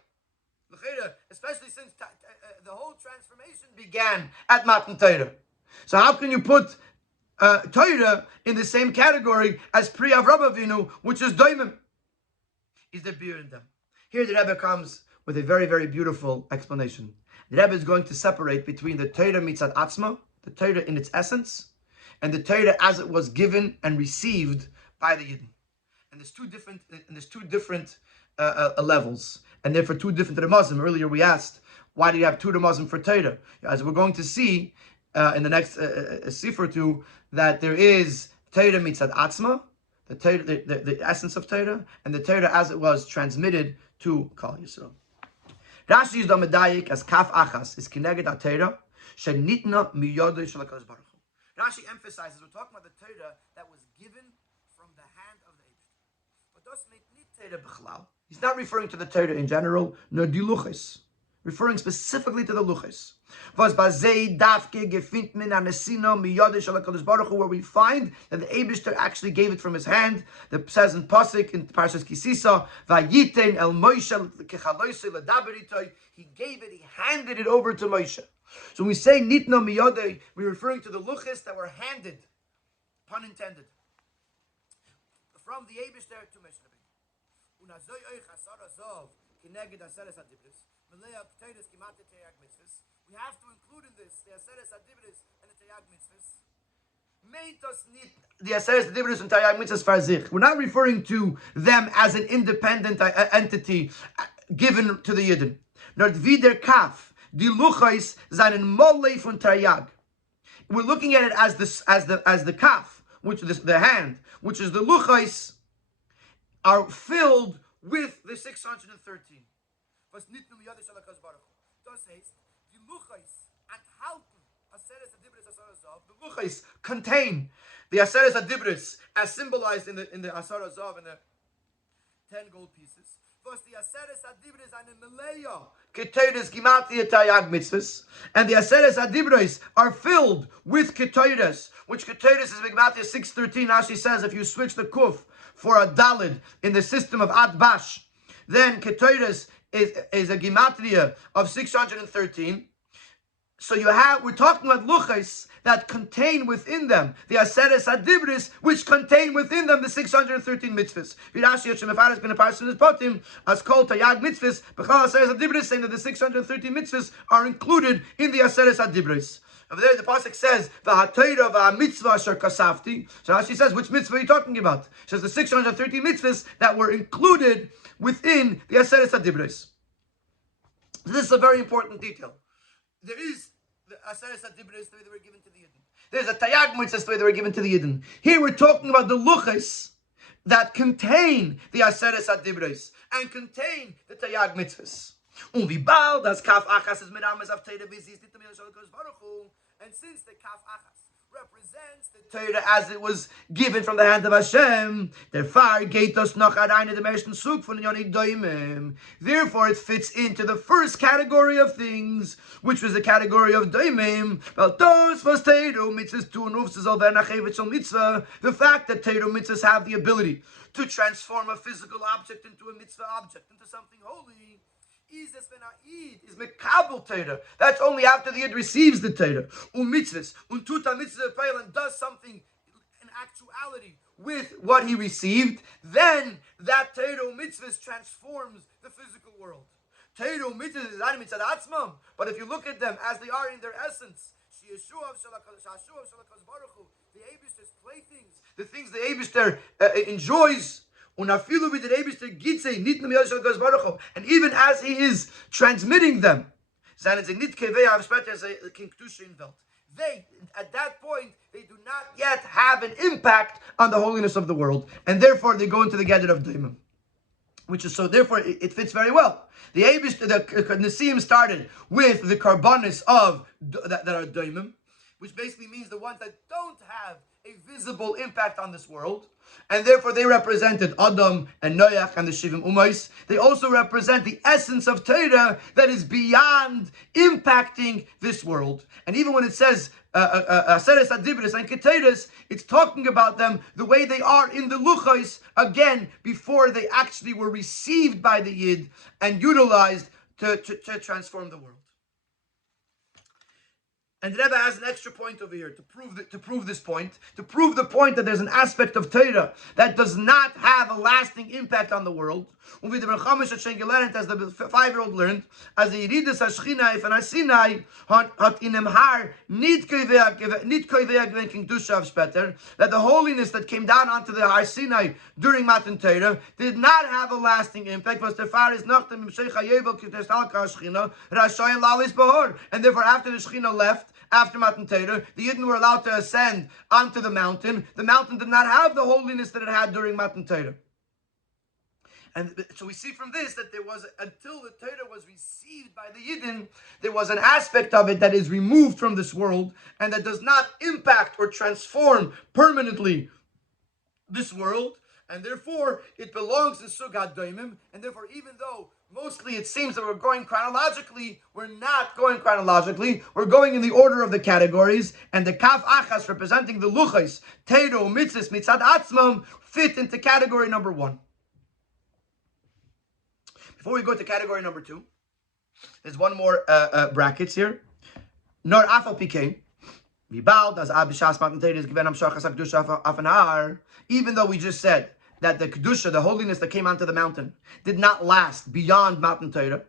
Especially since the whole transformation began at Matan Torah. So how can you put Torah in the same category as pre-Avram Avinu, which is Doimim? Is there beer in them? Here the Rebbe comes with a very, very beautiful explanation. The Rebbe is going to separate between the Torah mitzad atzma, the Torah in its essence, and the Torah as it was given and received by the Yidden. And there's two different levels, and therefore two different Ramazim. Earlier we asked, why do you have two Ramazim for Torah? As we're going to see in the next Sifra or two, that there is Torah mitzad atzma, the essence of Torah, and the Torah as it was transmitted to Kal Yisrael. Rashi is medayik as Kaf Achas is kineged HaTorah shenitna miyodei shel HaKadosh Baruch Hu. Rashi emphasizes we're talking about the Torah that was given from the hand of the Eibush. But das meint nit Torah b'chlal. He's not referring to the Torah in general, nor di luchos, referring specifically to the luchos. Where we find that the Eibishter actually gave it from his hand. That says in Pasuk in Parshas Kisisa, "Vayiten el Moshe kechaloisei ledaber ito." He gave it, he handed it over to Moshe. So when we say nitna miyodei, we're referring to the luchos that were handed, pun intended, from the Eibishter to Moshe Rabbeinu. Unazoi oich asar azov kineged aseres adibris. We have to include in this the Aseres Adibris and the Tayag Mitzvahs. The Aseres Adibris and Tayag Mitzvahs farzich. We're not referring to them as an independent entity given to the Yidden. Nor vider kaf die luchais seinen molle von Tayag. We're looking at it as the kaf, which is the hand, which is the luchais, are filled with the 613. Was nicht nur Yodel shel HaKadosh Baruch Hu. Das heißt, die Luchais enthalten Aseres Adibris Asar Azav. The Luchais contain the Aseres Adibris as symbolized in the Asar Azav and the 10 gold pieces. Was the Aseres Adibris eine Meleya Ketores Gimatria Tayag Mitzvahs, and the Aseres Adibris are filled with Ketores, which Ketores is Gimatria 613. Rashi says if you switch the kuf for a dalid in the system of Atbash, then Ketores is a gematria of 613. So we're talking about luchas that contain within them the Aseres Adibris, which contain within them the 613 mitzvahs. V'Rashi Yoshem Mefares ben Parshas Potim as called Tayag mitzvahs, b'chal Aseres Adibris, saying that the 613 mitzvahs are included in the Aseres Adibris. Over there, the pasuk says, "V'ha'Torah v'ha'mitzvah asher kasafti." So Rashi says, which mitzvah are you talking about? It says the 613 mitzvahs that were included within the Aseres Adibris. This is a very important detail. There is the Aseres Adibris that were given to the Yidden. There's a tayag mitzvahs that were given to the Yidden. Here we're talking about the luchas that contain the aseres adibres and contain the tayag mitzvahs. Und wie bald das kaf achas is mit ames auf Teire bis ist nicht mehr so Baruch Hu, and since the kaf achas represents the Torah as it was given from the hand of Hashem, therefore it fits into the first category of things, which was the category of doimim. The fact that Torah mitzvahs have the ability to transform a physical object into a mitzvah object, into something holy, is mekabel Torah. That's only after the Yid receives the Torah. Mitzvahs, tuta mitzvah and does something in actuality with what he received, then that Torah mitzvahs transforms the physical world. Torah mitzvahs is not mitzvah atzmam, but if you look at them as they are in their essence, the Eibishter's playthings, the things the Eibishter enjoys. And even as he is transmitting them, they, at that point, they do not yet have an impact on the holiness of the world, and therefore they go into the gather of Daimim, which is so. Therefore, it fits very well. The Nesim started with the carbonis of that are Daimim, which basically means the ones that don't have a visible impact on this world, and therefore they represented Adam and Noach and the Shivim Umais. They also represent the essence of Torah that is beyond impacting this world. And even when it says Aseres Adibris and Keteris, it's talking about them the way they are in the Luchos, again, before they actually were received by the Yid and utilized to transform the world. And the Rebbe has an extra point over here to prove this point, to prove the point that there's an aspect of Torah that does not have a lasting impact on the world. As the 5-year-old learned, as the Yeridas HaShechina if an Sinai hat in dem Har nit koivea gewen Kedusha of Speter, that the holiness that came down onto the Har Sinai during Matan Torah did not have a lasting impact. Was der Far is nach dem Sheikh Hayebel Kedusha HaShechina Rashayin Lalis Bahor, and therefore after the Shechina left, after Matan Torah, the Yidden were allowed to ascend onto the mountain. The mountain did not have the holiness that it had during Matan Torah. And so we see from this that there was, until the Torah was received by the Yidden, there was an aspect of it that is removed from this world and that does not impact or transform permanently this world. And therefore, it belongs to Sugat Doimim. And therefore, even though mostly it seems that we're going chronologically, we're not going chronologically. We're going in the order of the categories. And the Kaf Achas, representing the Luchos, Teiro, Mitzvahs, Mitzad Atzmam, fit into category number 1. Before we go to category number 2, there's one more brackets here. Nor Afal Pikein. Even though we just said that the Kedusha, the holiness that came onto the mountain, did not last beyond Matan Torah,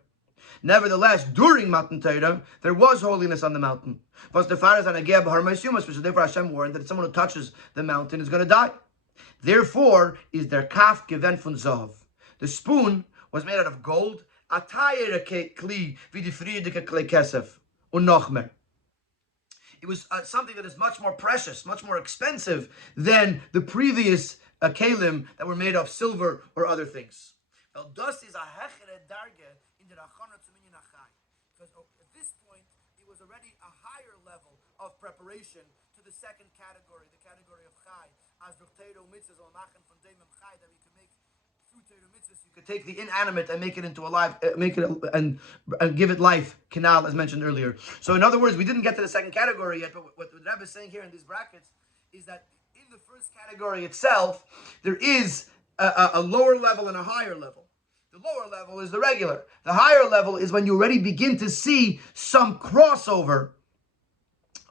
nevertheless, during Matan Torah, there was holiness on the mountain. Which therefore Hashem warned that if someone who touches the mountain is going to die. Therefore, is there kaf given von zav. The spoon was made out of gold. It was something that is much more precious, much more expensive than the previous kalim that were made of silver or other things. Because at this point, it was already a higher level of preparation to the second category, the category of chai, as the Teiro mitzvahs or machen von dem chai, that we can make through Teiro mitzvahs. You could take the inanimate and make it into a live, make it and give it life. Canal, as mentioned earlier. So, in other words, we didn't get to the second category yet. But what the Rebbe is saying here in these brackets is that in the first category itself, there is a lower level and a higher level. The lower level is the regular. The higher level is when you already begin to see some crossover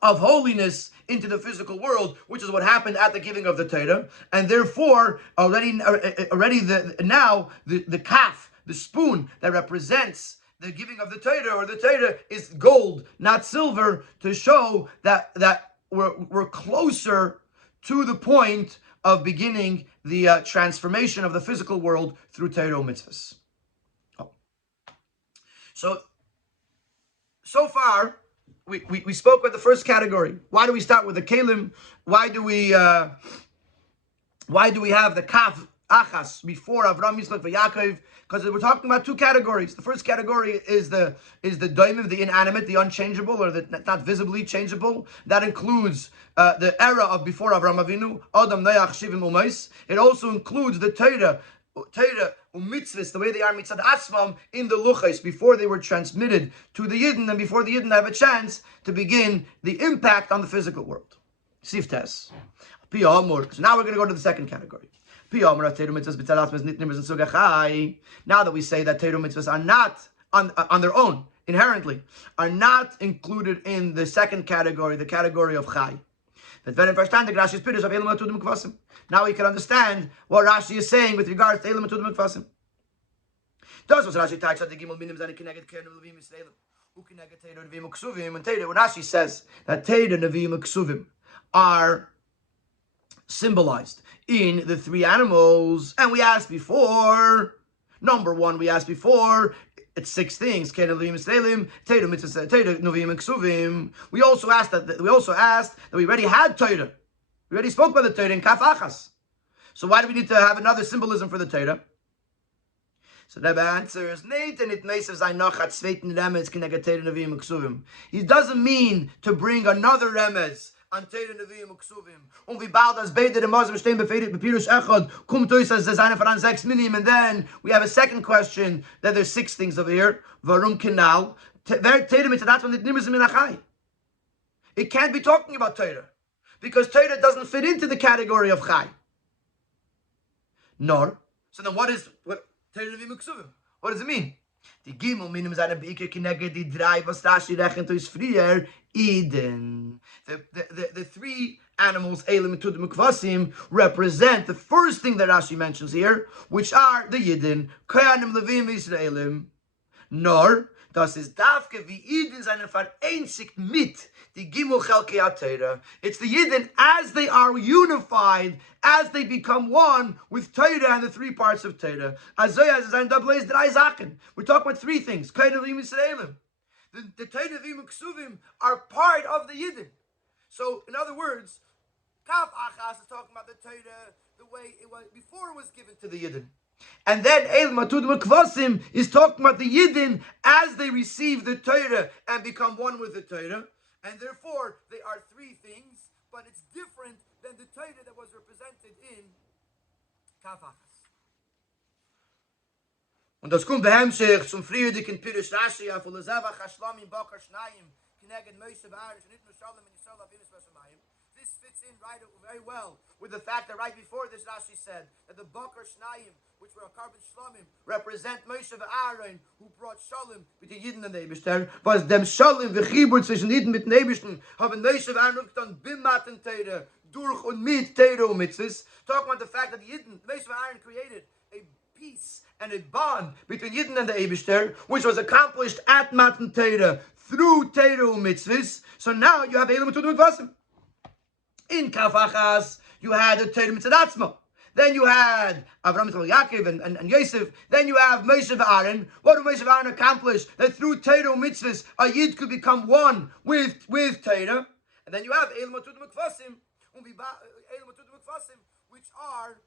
of holiness into the physical world, which is what happened at the giving of the Torah, and therefore already the kaf, the spoon that represents the giving of the Torah, or the Torah, is gold, not silver, to show that we're closer to the point of beginning the transformation of the physical world through Torah mitzvahs. So far, we spoke about the first category. Why do we start with the kelim? Why do we have the kaf achas before Avram, Yitzchak, Yaakov? Because we're talking about two categories. The first category is the doimim, the inanimate, the unchangeable, or the not visibly changeable. That includes the era of before Avram Avinu, Adam, Noach, Shivim, Umais. It also includes the Torah mitzvahs, the way they are mitzad asmam in the luchos before they were transmitted to the Yidden, and before the Yidden have a chance to begin the impact on the physical world. Siftes. So now we're going to go to the second category. Now that we say that Torah mitzvahs are not on their own, inherently, are not included in the second category, the category of chai. Now we can understand what Rashi is saying with regards to Elam and Tudim Kvasim. When Rashi says that Teira, Nevi'im, and Ksuvim are symbolized in the three animals, and we asked before, number one, it's six things. We also asked that we already had Torah. We already spoke about the Torah in Kaf Achas. So why do we need to have another symbolism for the Torah? So the answer is, he doesn't mean to bring another remez on Torah, Nevi'im, and Ksuvim. And then we have a second question, that there's six things over here. It can't be talking about Torah, because Torah doesn't fit into the category of Chai. Nor. So then what Torah, Nevi'im, and Ksuvim? What does it mean? Die Gimel minim seine Beike kinege die drei, was Rashi rechnet is frier, Eden. The three animals, Elim and Tudim Kvasim, represent the first thing that Rashi mentions here, which are the Yidden, Koyanim, Levim, Israelim. Nor, das ist Davke, wie Eden seine vereinzigt mit die Gimel Chelkei HaTorah. It's the Yidden as they are unified, as they become one with Torah and the three parts of Torah. We're talking about three things. The Torah and Ksuvim are part of the Yidden. So, in other words, Kaf Achas is talking about the Torah the way it was before it was given to the Yidden. And then El Matud Kvasim is talking about the Yidden as they receive the Torah and become one with the Torah. And therefore, they are three things, but it's different than the Torah that was represented in Kaf Achas. Und das kommt behemshich zum Friedik in Pirush Rashi auf Ulazavach Hashlamim Bakar Shnayim Kineged Moshe V'Aaron Shnit Shalom and Yisrael Avinus V'Shamayim. This fits in very well with the fact that right before this Rashi said that the Bakar Shnayim, which were a carbon Shlamim, represent Moshe V'Aaron, who brought Shalom between Yidden and Eibishter. Was dem Shalom v'chibur zwischen Yidden mit Eibishter haben Moshe V'Aaron dann Bimat and Teire durch und mit Teire und Mitzvahs. Talking about the fact that Yidden, Moshe V'Aaron created a peace and a bond between Yidden and the Eibishter, which was accomplished at Matan Torah through Torah and Mitzvahs. So now you have Elam Tudim Kvasim. In Kaf Achas, you had the Torah Mitzvah Atzma. Then you had Avram, Yaakov, and Yosef. Then you have Moshe V'Aaron. What did Moshe V'Aaron accomplish? That through Torah and Mitzvahs, a Yid could become one with Torah. And then you have Elam Tudim Kvasim, which are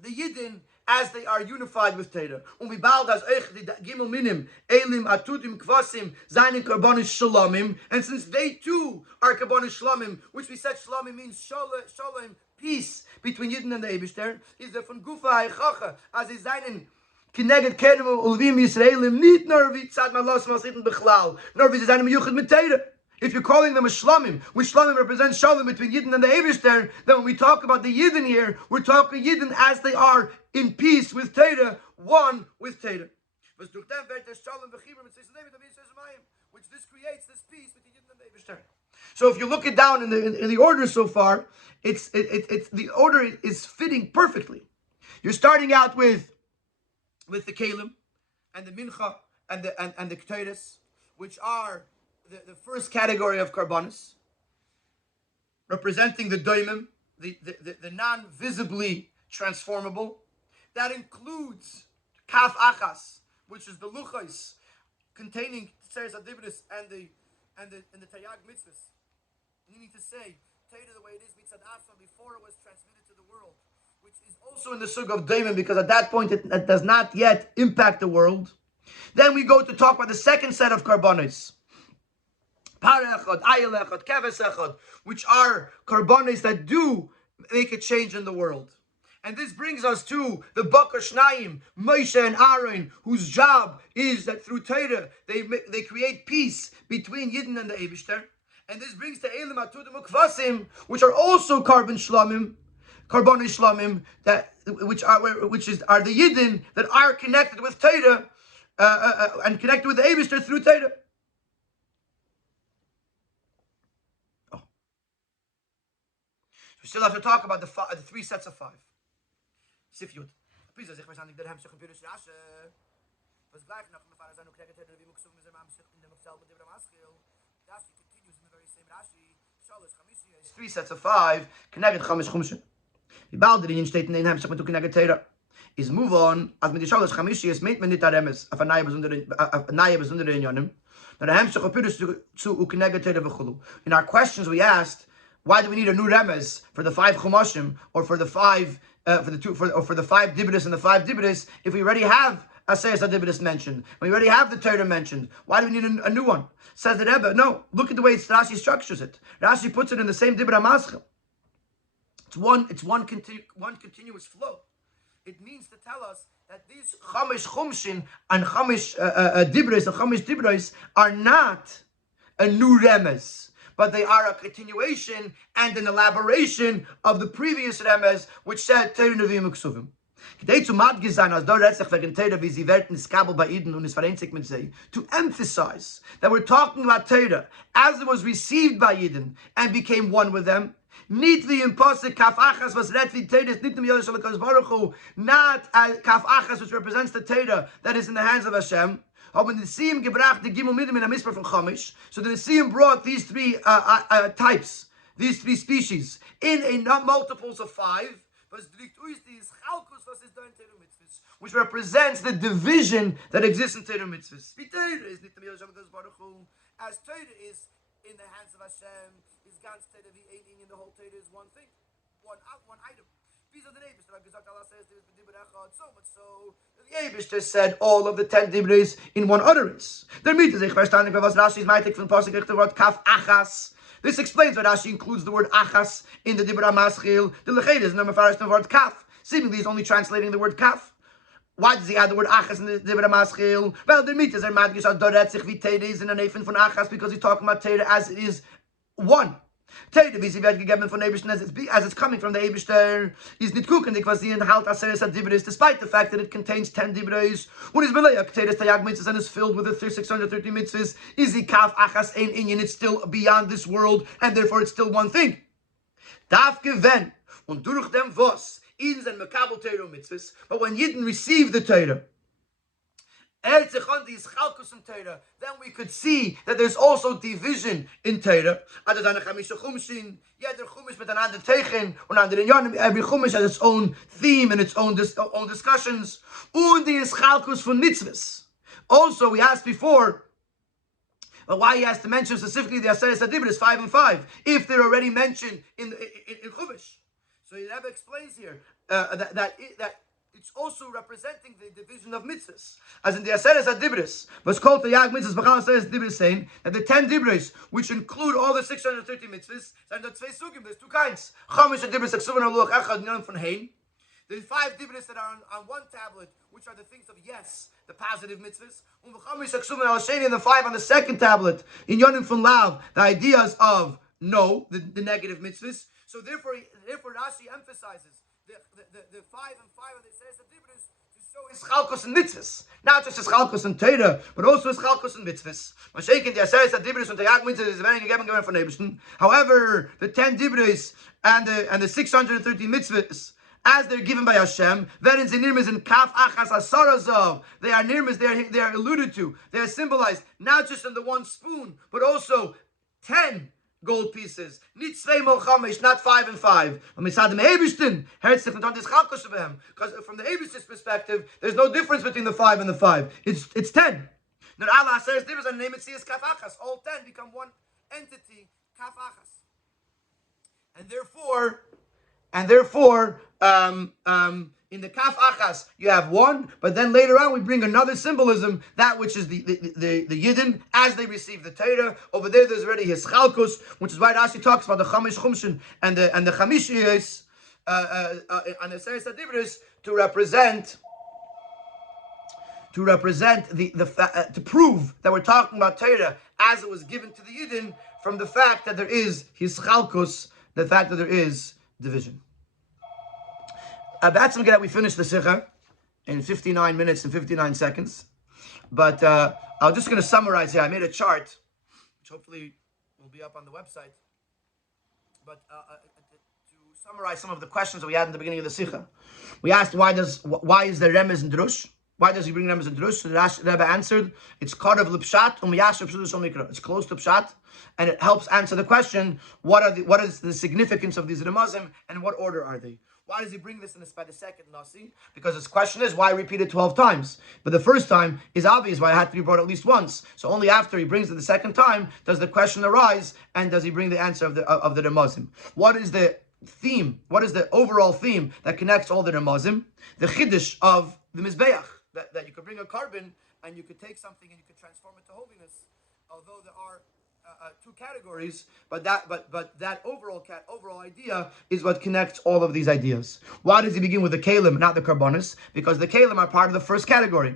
the Yidden as they are unified with Torah. Und wie bald as euch die Gimel Minim, Elim Atudim Kvasim, seinen Karbonis Shalomim, and since they too are Karbonis Shalomim, which we said Shalomim means Shalom, peace between Yidden and the Eibishter, is the von Gufa Haichacha, as is seinen Kineged Kerem Ulvim Yisraelim, nicht nur wie Tzad Malos Masitten Bechlal, nor wie sie seinen Meyuchad mit Torah. If you're calling them a Shlomim, which Shlomim represents Shalom between Yidden and the Eibishter, then when we talk about the Yidden here, we're talking Yidden as they are in peace with Torah, one with Torah. Which this creates this peace between Yidden and the Eibishter. So if you look it down in the order so far, it's the order is fitting perfectly. You're starting out with the Kalim and the Mincha and the Ketores, which are the first category of Karbonis, representing the Doimim, the non-visibly transformable. That includes Kaf Achas, which is the Luchos, containing Tseres Adibris and the Tayag mitzvahs. Meaning to say, Torah the way it is mitzad Asma before it was transmitted to the world, which is also in the sug of Daimon, because at that point it does not yet impact the world. Then we go to talk about the second set of karbonis, parechad, ayel echad, keves echad, which are karbonis that do make a change in the world. And this brings us to the Bakar Shnayim, Moshe and Aaron, whose job is that through Torah they create peace between Yidden and the Eibishter. And this brings to Elim Atudim Ukvasim, which are also carbon shlamim, that which are the Yidden that are connected with Torah and connected with the Eibishter through Torah. Oh. We still have to talk about the three sets of five. Sifyud. Please, as ich weiß, der Hemshech und Pirush Rashe. Was gleich noch, Fahrer sein, Ukreget, der wie Muksum, mit dem Hemshech, in dem Mokzel, mit dem Raschil. Rashi continues in the very same Rashi. Shalosh, Chamishi. Three sets of five. Connected Chamish Chumshin. Die Balderin steht in den Hemshech mit Connected Teira. Is move on, as mit die Shalosh Chamishi is meint man nicht Aremes, auf eine neue besondere Inyanim. Now the Hemshech und Pirush zu Connected Teira v'chulu. In our questions we asked, why do we need a new Remes for the 5 Chumashim or for the 5 for the 5 Dibris and the 5 Dibris if we already have Asayas Dibris mentioned? We already have the Torah mentioned. Why do we need a new one? Says the Rebbe. No, look at the way Rashi structures it. Rashi puts it in the same Dibra Maschil. It's one continuous flow. It means to tell us that these Chamish Chumshin and Chamish Dibris and Chamish Dibris are not a new Remez, but they are a continuation and an elaboration of the previous Remez, which said Torah Nevi'im Uksuvim. To emphasize that we're talking about Torah as it was received by Yidden and became one with them. Not kaf achas, which represents the Torah that is in the hands of Hashem. So the Nesiim brought these three types, these three species, in a multiples of 5, which represents the division that exists in Torah mitzvahs. As Torah is in the hands of Hashem, is Gans Torah in the whole Torah is one thing, one item. So much so the Eibishter said all of the 10 dibris in one utterance. This explains why Rashi includes the word achas in the dibra maschil. The leched is number first the word kaf. Seemingly he's only translating the word kaf. Why does he add the word achas in the dibra maschil? Well, the meat is a madgish al doretzich v'teres in an efen von achas, because he's talking about Torah as it is one. Torah wie sie wird gegeben von Eibishter as it's coming from the Eibishter is nit kukendik was sie enthält Aseret Dibris, despite the fact that it contains 10 Dibris. When it's Beleyak Torah's Tayag mitzvahs and is filled with the 630 mitzvahs, is the kaf achas ein inyan, it's still beyond this world and therefore it's still one thing. Darf gewen und durch dem was in sein Mekabel Torah mitzvahs, but when Yidden receive the Torah, then we could see that there's also division in Torah. Every chumash has its own theme and its own discussions. Also, we asked before why he has to mention specifically the Aseret Dibris 5 and 5 if they're already mentioned in chumash. So the Rebbe explains here that it's also representing the division of mitzvahs. As in the Aseret Dibris, was called the Yag mitzvahs, B'chal Aseret Dibris, saying that the 10 Dibris, which include all the 630 mitzvahs, and the Tzvei Sugim, there's 2 kinds. Chamish Dibris, Aksuvan Aluach Echad, Nyan von Hein. The 5 Dibris that are on one tablet, which are the things of yes, the positive mitzvahs. And the 5 on the second tablet, in Yonim von Lav, the ideas of no, the negative mitzvahs. So therefore Rashi emphasizes the 5 and 5 of the Aseret Dibris to show his chalkos and mitzvahs. Not just his chalkos and Torah, but also his chalkos and mitzvahs. Moshe the Aseret Dibris and the Yag mitzvahs is very given from Eibishter. However, the 10 Dibris and the 630 mitzvahs, as they're given by Hashem, verin zinirmis and kaf achas asarazov, they are nirmis, they are alluded to, they are symbolized not just in the one spoon, but also 10 gold pieces. Nicht 2 mal 5, not 5 and 5. Because from the Eibishter's perspective, there's no difference between the 5 and the 5. It's 10. Nur Allah says there is a name Metzias Kaf Achas. All 10 become one entity, Kaf Achas. And therefore, in the Kaf Achas, you have one, but then later on we bring another symbolism, that which is the Yidden, as they receive the Torah. Over there's already his Chalkus, which is why Rashi talks about the Chamish Chumshin and the Chamishiyos, and the Seres HaDibros, to to prove that we're talking about Torah as it was given to the Yidden, from the fact that there is his Chalkus, the fact that there is division. That's that we finished the Sikha in 59 minutes and 59 seconds. But I'm just going to summarize here. I made a chart, which hopefully will be up on the website. But to summarize some of the questions that we had in the beginning of the Sikha. We asked, why is there Remez and Drush? Why does he bring Remez and Drush? So the Rebbe answered, it's Karav L'Pshat, Yashav Pshudush Mikra. It's close to Pshat, and it helps answer the question, what is the significance of these Remazim, and what order are they? Why does he bring this by the second Nasi? Because his question is, why repeat it 12 times? But the first time is obvious why it had to be brought at least once. So only after he brings it the second time does the question arise, and does he bring the answer of the Remazim. What is the theme? What is the overall theme that connects all the Remazim? The Chiddush of the Mizbeach, that you could bring a carbon and you could take something and you could transform it to holiness. Although there are two categories, but that overall idea is what connects all of these ideas. Why does he begin with the kalim, not the karbonis? Because the kalim are part of the first category,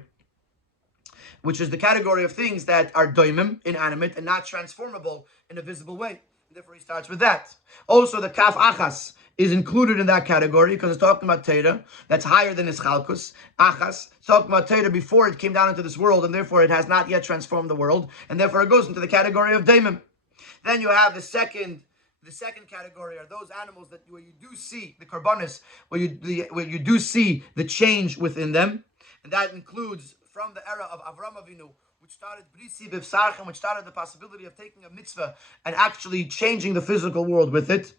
which is the category of things that are doimim, inanimate, and not transformable in a visible way. And therefore he starts with that. Also the kaf achas is included in that category because it's talking about Torah that's higher than his chalkus. Achas, it's talking about Torah before it came down into this world, and therefore it has not yet transformed the world, and therefore it goes into the category of daimim. Then you have the second category are those animals where you do see the karbonis, where you do see the change within them, and that includes from the era of Avram Avinu, which started Brisi B'Vsarchem, which started the possibility of taking a mitzvah and actually changing the physical world with it.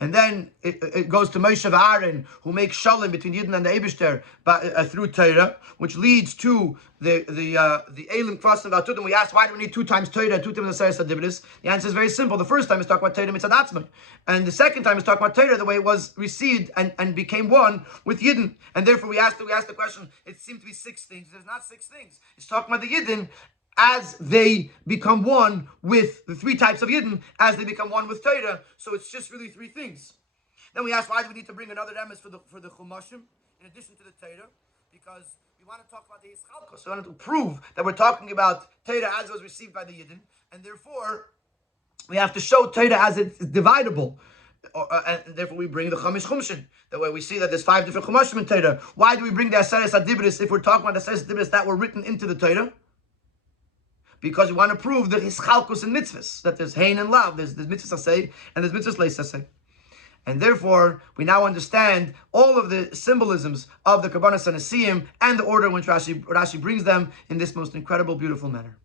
And then it goes to Moshe and Aaron, who make shalom between Yidden and the Eibishter through Torah, which leads to the Elim Kvasim V'Atudim. We asked, why do we need 2 times Torah and 2 times the Seres HaDibros? The answer is very simple. The first time is talking about Torah Mitzad Atzmai, and the second time is talking about Torah the way it was received and became one with Yidden. And therefore we asked the question, it seemed to be 6 things. There's not 6 things. It's talking about the Yidden as they become one with the 3 types of Yidden, as they become one with Torah. So it's just really 3 things. Then we ask, why do we need to bring another emes for the Chumashim in addition to the Torah? Because we want to talk about the Yischalkos. So we want to prove that we're talking about Torah as it was received by the Yidden, and therefore we have to show Torah as it's dividable. And therefore we bring the Chamish Chumshin. That way we see that there's 5 different Chumashim in Torah. Why do we bring the Aseres HaDibros if we're talking about the Aseres HaDibros that were written into the Torah? Because we want to prove that his chalkus and mitzvahs, that there's hein and love, there's mitzvahs asay, and there's mitzvahs leis asay. And therefore, we now understand all of the symbolisms of the Karbanos and Nesiyim and the order in which Rashi brings them in this most incredible, beautiful manner.